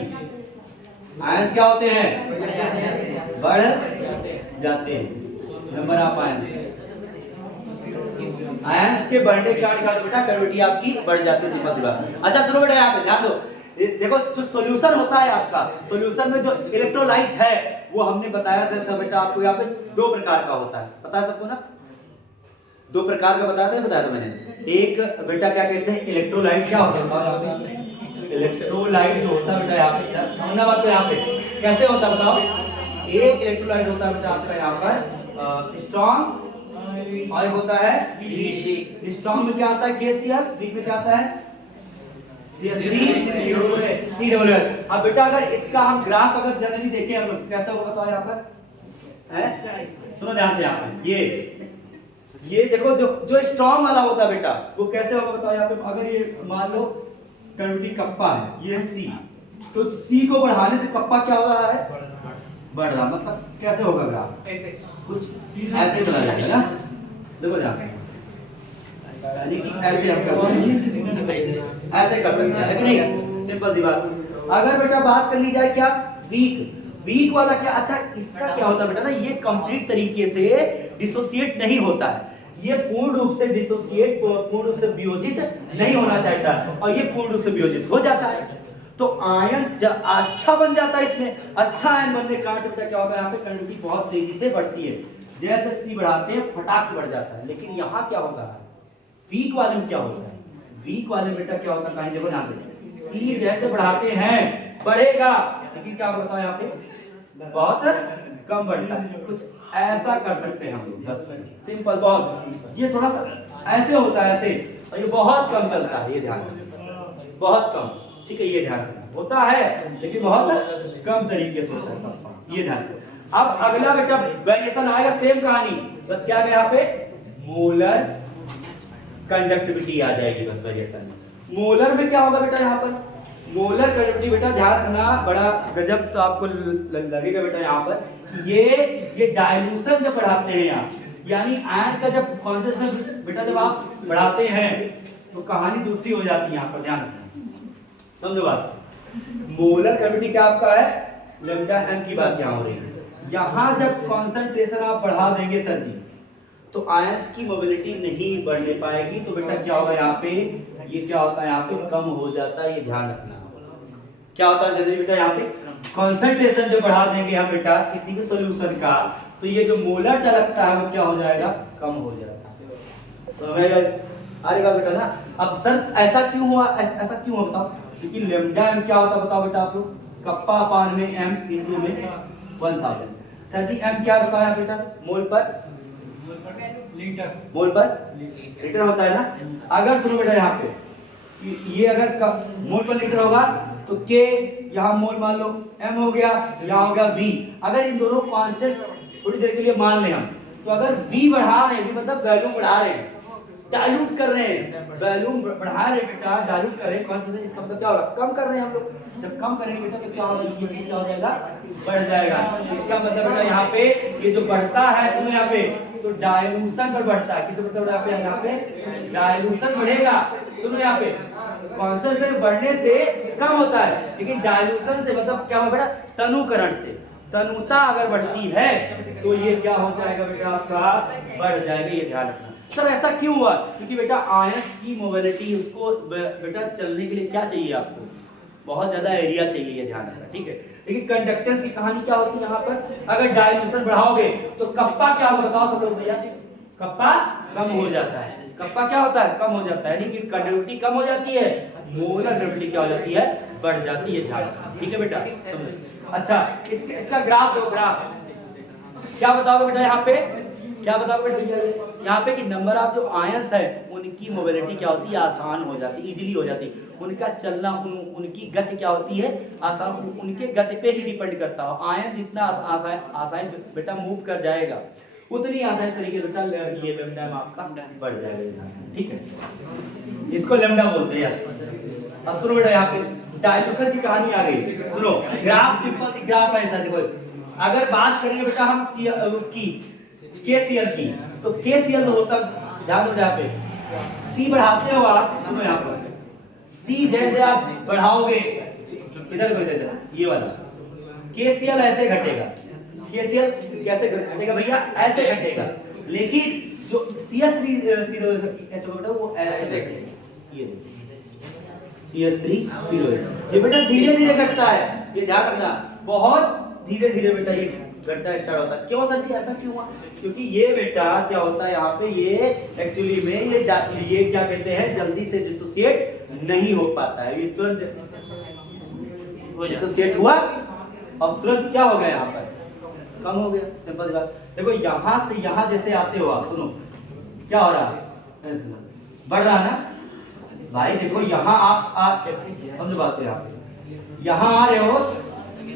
आयंस क्या होते हैं? बढ़ जाते हैं। नंबर ऑफ आयंस, आयंस के बढ़ने के कारण क्या बेटा कंडक्टिविटी आपकी बढ़ जाती है, सिंपल सी बात। अच्छा सुनो बेटा, यहाँ पे ध्यान दो, देखो जो सॉल्यूशन होता है आपका, सॉल्यूशन में जो इलेक्ट्रोलाइट है वो हमने बताया था बेटा आपको, यहाँ पे दो प्रकार का होता है, पता है सबको ना? दो प्रकार का बताया था मैंने। एक बेटा क्या कहते हैं इलेक्ट्रोलाइट, क्या होता है इलेक्ट्रोलाइट जो होता है बेटा, यहाँ पे समझना बात को, यहाँ पे कैसे होता है बताओ। एक इलेक्ट्रोलाइट होता है बेटा आपका यहाँ पर स्ट्रॉन्ग, और होता है वीक। स्ट्रॉन्ग में क्या आता है KCl, वीक में क्या आता है CH3COOH। अब बेटा अगर इसका हम ग्राफ अगर जनरली देखें हम लोग, कैसा होगा बताओ यहाँ पर है? सुनो ध्यान से, यहाँ पर ये देखो जो स्ट्रॉन्ग वाला होता है बेटा वो कैसे होगा बताओ यहाँ पे। अगर ये मान लो कंडक्टिविटी कप्पा है, ये C, तो C को बढ़ाने से कप्पा क्या हो रहा है? बढ़ रहा। मतलब कैसे होगा ग्राफ? ऐसे कुछ ऐसे बना जाएगा ना, देखो ध्यान, यानी कि ऐसे हम कर सकते हैं, ऐसे कर सकते हैं, लेकिन नहीं, सिंपल सी बात। अगर बेटा बात कर ली जाए क्या वीक वाला क्या, अच्छा इसका क्या होता है बेटा ना, ये कंप्लीट तरीके से डिसोसिएट नहीं होता है, ये पूर्ण रूप से डिसोसिएट, पूर्ण रूप से वियोजित नहीं होना चाहता, और ये पूर्ण रूप से वियोजित हो जाता है। तो आयन अच्छा बन जाता है इसमें। अच्छा आयन बनने के कारण से बेटा क्या होता है, यहाँ पे कंडक्टिविटी बहुत तेजी से बढ़ती है, जैसे C बढ़ाते हैं फटाक से बढ़ जाता है। लेकिन यहाँ क्या होता है वीक वाले में, क्या होता है वीक वाले बेटा क्या होता है, देखो यहाँ से C जैसे बढ़ाते हैं बढ़ेगा, लेकिन क्या होता है यहाँ पे बहुत कम बढ़ता है। कुछ ऐसा कर सकते हैं हम लोग, बस सिंपल, बहुत ये थोड़ा सा ऐसे होता है ऐसे, और ये बहुत कम चलता है, ये ध्यान, बहुत कम, ठीक है, ये ध्यान होता है लेकिन बहुत कम तरीके से होता है, ये ध्यान। अब अगला बेटा वेरिएशन आएगा, सेम कहानी, बस क्या है यहाँ पे मोलर कंडक्टिविटी आ जाएगी, बस वेरिएशन। मोलर में क्या होगा बेटा यहाँ पर, मोलर कंडक्टिविटी बेटा ध्यान रखना, बड़ा गजब तो आपको लगेगा बेटा यहाँ पर, ये डायल्यूशन जब बढ़ाते हैं यहाँ, यानी आयन का जब कॉन्सेंट्रेशन बेटा जब आप बढ़ाते हैं तो कहानी दूसरी हो जाती है, यहाँ पर ध्यान रखना, समझो बात। मोलर कंडक्टिविटी क्या आपका है, लैम्डा m की बात यहाँ हो रही है। यहाँ जब कॉन्सेंट्रेशन आप बढ़ा देंगे सर जी, तो आयंस की मोबिलिटी नहीं बढ़ने पाएगी, तो बेटा क्या होगा यहाँ पे, ये क्या होता है यहाँ पे कम हो जाता है, ये ध्यान रखना। क्या होता है जनरली बेटा यहाँ पे कॉन्सेंट्रेशन जो बढ़ा देंगे हम बेटा किसी भी सॉल्यूशन का, तो ये जो मोलर चालकता है वो क्या हो जाएगा, कम हो जाएगा। समझ अरे बात बेटा ना। अब सर ऐसा क्यों हुआ, ऐसा क्यों होता, क्योंकि लैम्डा m क्या होता है बताओ बेटा आप लोग, कप्पा अपान में m इंटू में 1000। सर जी m क्या बताया बेटा, मोल पर लीटर, मोल पर लीटर होता है ना। अगर सुनो बेटा यहाँ पे ये अगर मोल पर लीटर होगा तो k यहाँ मोल मान लो m हो गया, यहाँ हो गया v। अगर इन दोनों कांस्टेंट थोड़ी देर के लिए मान लें हम, तो अगर v बढ़ा रहे हैं, मतलब वैल्यू बढ़ा रहे हैं, डाइल्यूट कर रहे हैं, वैल्यूम बढ़ा रहे हैं बेटा, डाइल्यूट कर रहे हैं कॉन्सेंट्रेशन, इसका मतलब क्या होगा, कम कर रहे हैं हम लोग। जब कम करेंगे बेटा तो क्या होगा, ये चीज क्या हो जाएगा, बढ़ जाएगा। इसका मतलब बेटा यहाँ पे ये जो बढ़ता है तुम्हें यहाँ पे, तो डाइल्यूशन पर बढ़ता है, किस मतलब यहाँ पे डाइल्यूशन बढ़ेगा, सुनो यहाँ पे कॉन्सेंट्रेशन बढ़ने से कम होता है, लेकिन डाइल्यूशन से मतलब क्या होगा बेटा, तनुकरण से, तनुता अगर बढ़ती है तो ये क्या हो जाएगा बेटा आपका, बढ़ जाएगा, ये ध्यान रखना। सर ऐसा क्यों हुआ, क्योंकि बेटा आयंस की मोबिलिटी, उसको बेटा चलने के लिए क्या चाहिए आपको, बहुत ज्यादा एरिया चाहिए, ये ध्यान रखना, ठीक है। लेकिन कंडक्टेंस की कहानी क्या होती है यहाँ पर, अगर डाइल्यूशन बढ़ाओगे तो कप्पा क्या होगा बताओ सब लोग भैया, कप्पा कम हो जाता है, कप्पा क्या होता है, कम हो जाता है, यानी कि कंडक्टिविटी कम हो जाती है, मोलर कंडक्टिविटी क्या हो जाती है, बढ़ जाती है, ध्यान रखना, ठीक है बेटा, समझ। अच्छा इसका ग्राफ दो, ग्राफ क्या बताओगे बेटा यहाँ पे, क्या बताओगे बेटा यहाँ पे कि नंबर ऑफ जो आयंस है उनकी मोबिलिटी क्या होती है, आसान हो जाती है, इजीली हो जाती है, उनका चलना, उनकी गति क्या होती है, आसान, उनके गति पे ही डिपेंड करता है। आयन जितना आसान बेटा मूव कर जाएगा, उतनी आसान तरीके बेटा ये लैम्डा आपका बढ़ जाएगा, ठीक है, इसको लैम्डा बोलते हैं। अब सुनो बेटा यहाँ पे डाइल्यूशन की कहानी आ गई, सुनो ग्राफ, सिंपल सी ग्राफ है ऐसा, देखो अगर बात करेंगे बेटा हम उसकी KCl की, तो KCl तो होता, ध्यान दो यहाँ पे C बढ़ाते हो आप, सुनो यहाँ पर C जैसे आप बढ़ाओगे, इधर को इधर ये वाला KCl ऐसे घटेगा, KCl कैसे घटेगा भैया, ऐसे घटेगा, लेकिन जो CH3COH बेटा वो ऐसे घटेगा, ये CH3COH ये बेटा धीरे धीरे घटता है, ये ध्यान रखना, बहुत धीरे धीरे बेटा ये घटना स्टार्ट होता है। क्यों सर जी ऐसा क्यों हुआ? क्योंकि ये बेटा क्या होता है यहाँ पे, ये एक्चुअली में ये क्या कहते हैं, जल्दी से डिसोसिएट नहीं हो पाता है, ये तुरंत डिसोसिएट हुआ और तुरंत क्या हो गया, यहाँ पर कम हो गया, सिंपल बात। देखो यहाँ से यहाँ जैसे आते हो आप, सुनो क्या हो रहा है, बढ़ रहा है ना भाई। देखो यहाँ आप समझ बात है, यहाँ आ रहे हो,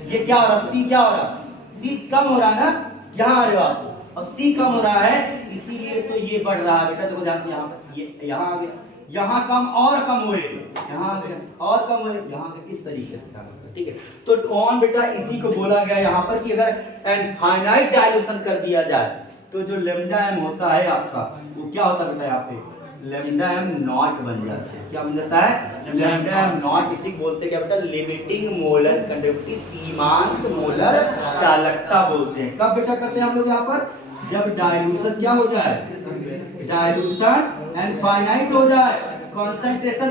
ये क्या हो रहा, सी क्या हो रहा, सी कम हो रहा है ना, यहाँ आ रहे हो आप और सी कम हो रहा है, इसीलिए तो ये बढ़ रहा है बेटा। देखो ध्यान से, यहाँ ये यहाँ आ गया, यहाँ कम और कम हुए, यहाँ आ गया और कम हुए, यहाँ इस तरीके से, ठीक है। तो ऑन बेटा इसी को बोला गया यहाँ पर कि अगर इनफाइनाइट डाइल्यूशन कर दिया जाए तो जो लैम्डा एम होता है आपका, वो क्या होता है बेटा, यहाँ पे लैम्डा एम नॉट बन जाता है। क्या बन जाता है, लैम्डा एम नॉट। इसी को बोलते हैं क्या बेटा, लिमिटिंग मोलर कंडक्टिविटी, सीमांत मोलर चालकता बोलते हैं। कब बेटा करते हैं हम लोग यहाँ पर, जब डाइल्यूशन क्या हो जाए, डाइल्यूशन इनफाइनाइट हो जाए, कंसंट्रेशन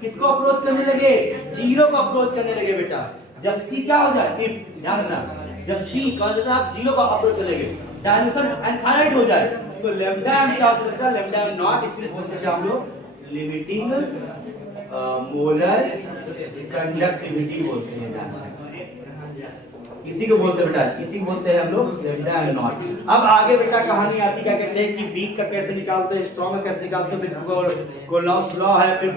किसको अप्रोच करने लगे, जीरो को अप्रोच करने लगे बेटा। जब सी क्या हो जाए, ध्यान रखना, जब सी कंसंट्रेशन आप जीरो को अप्रोच करेंगे, डाइल्यूशन इनफाइनाइट हो जाए, तो लैम्डा एम क्या होता है, लैम्डा एम नॉट, इसलिए बोलते हैं हम लोग लिमिटिंग मोलर कंडक्टिविटी बोलते हैं। इसी को बोलते हैं बेटा, इसी को बोलते हैं हम लोग लैम्डा एम नॉट। अब आगे बेटा कहानी आती, क्या कहते हैं कि वीक का कैसे निकालते हैं, स्ट्रॉन्ग का कैसे निकालते हैं, फिर कोलॉस लॉ है, फिर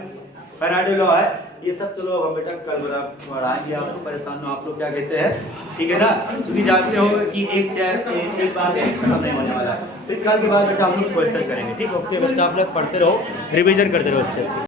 फैराडे लॉ है, ये सब चलो अब हम बेटा कल बड़ा पढ़ाएंगे आपको, परेशान हो आप लोग, क्या कहते हैं, ठीक है ना। क्योंकि जानते हो कि एक चैप्टर बाद खत्म नहीं होने वाला है, फिर कल के बाद बेटा हम लोग क्वेश्चन करेंगे, ठीक है। ओके बेटा, आप लोग पढ़ते रहो, रिवीजन करते रहो अच्छे से।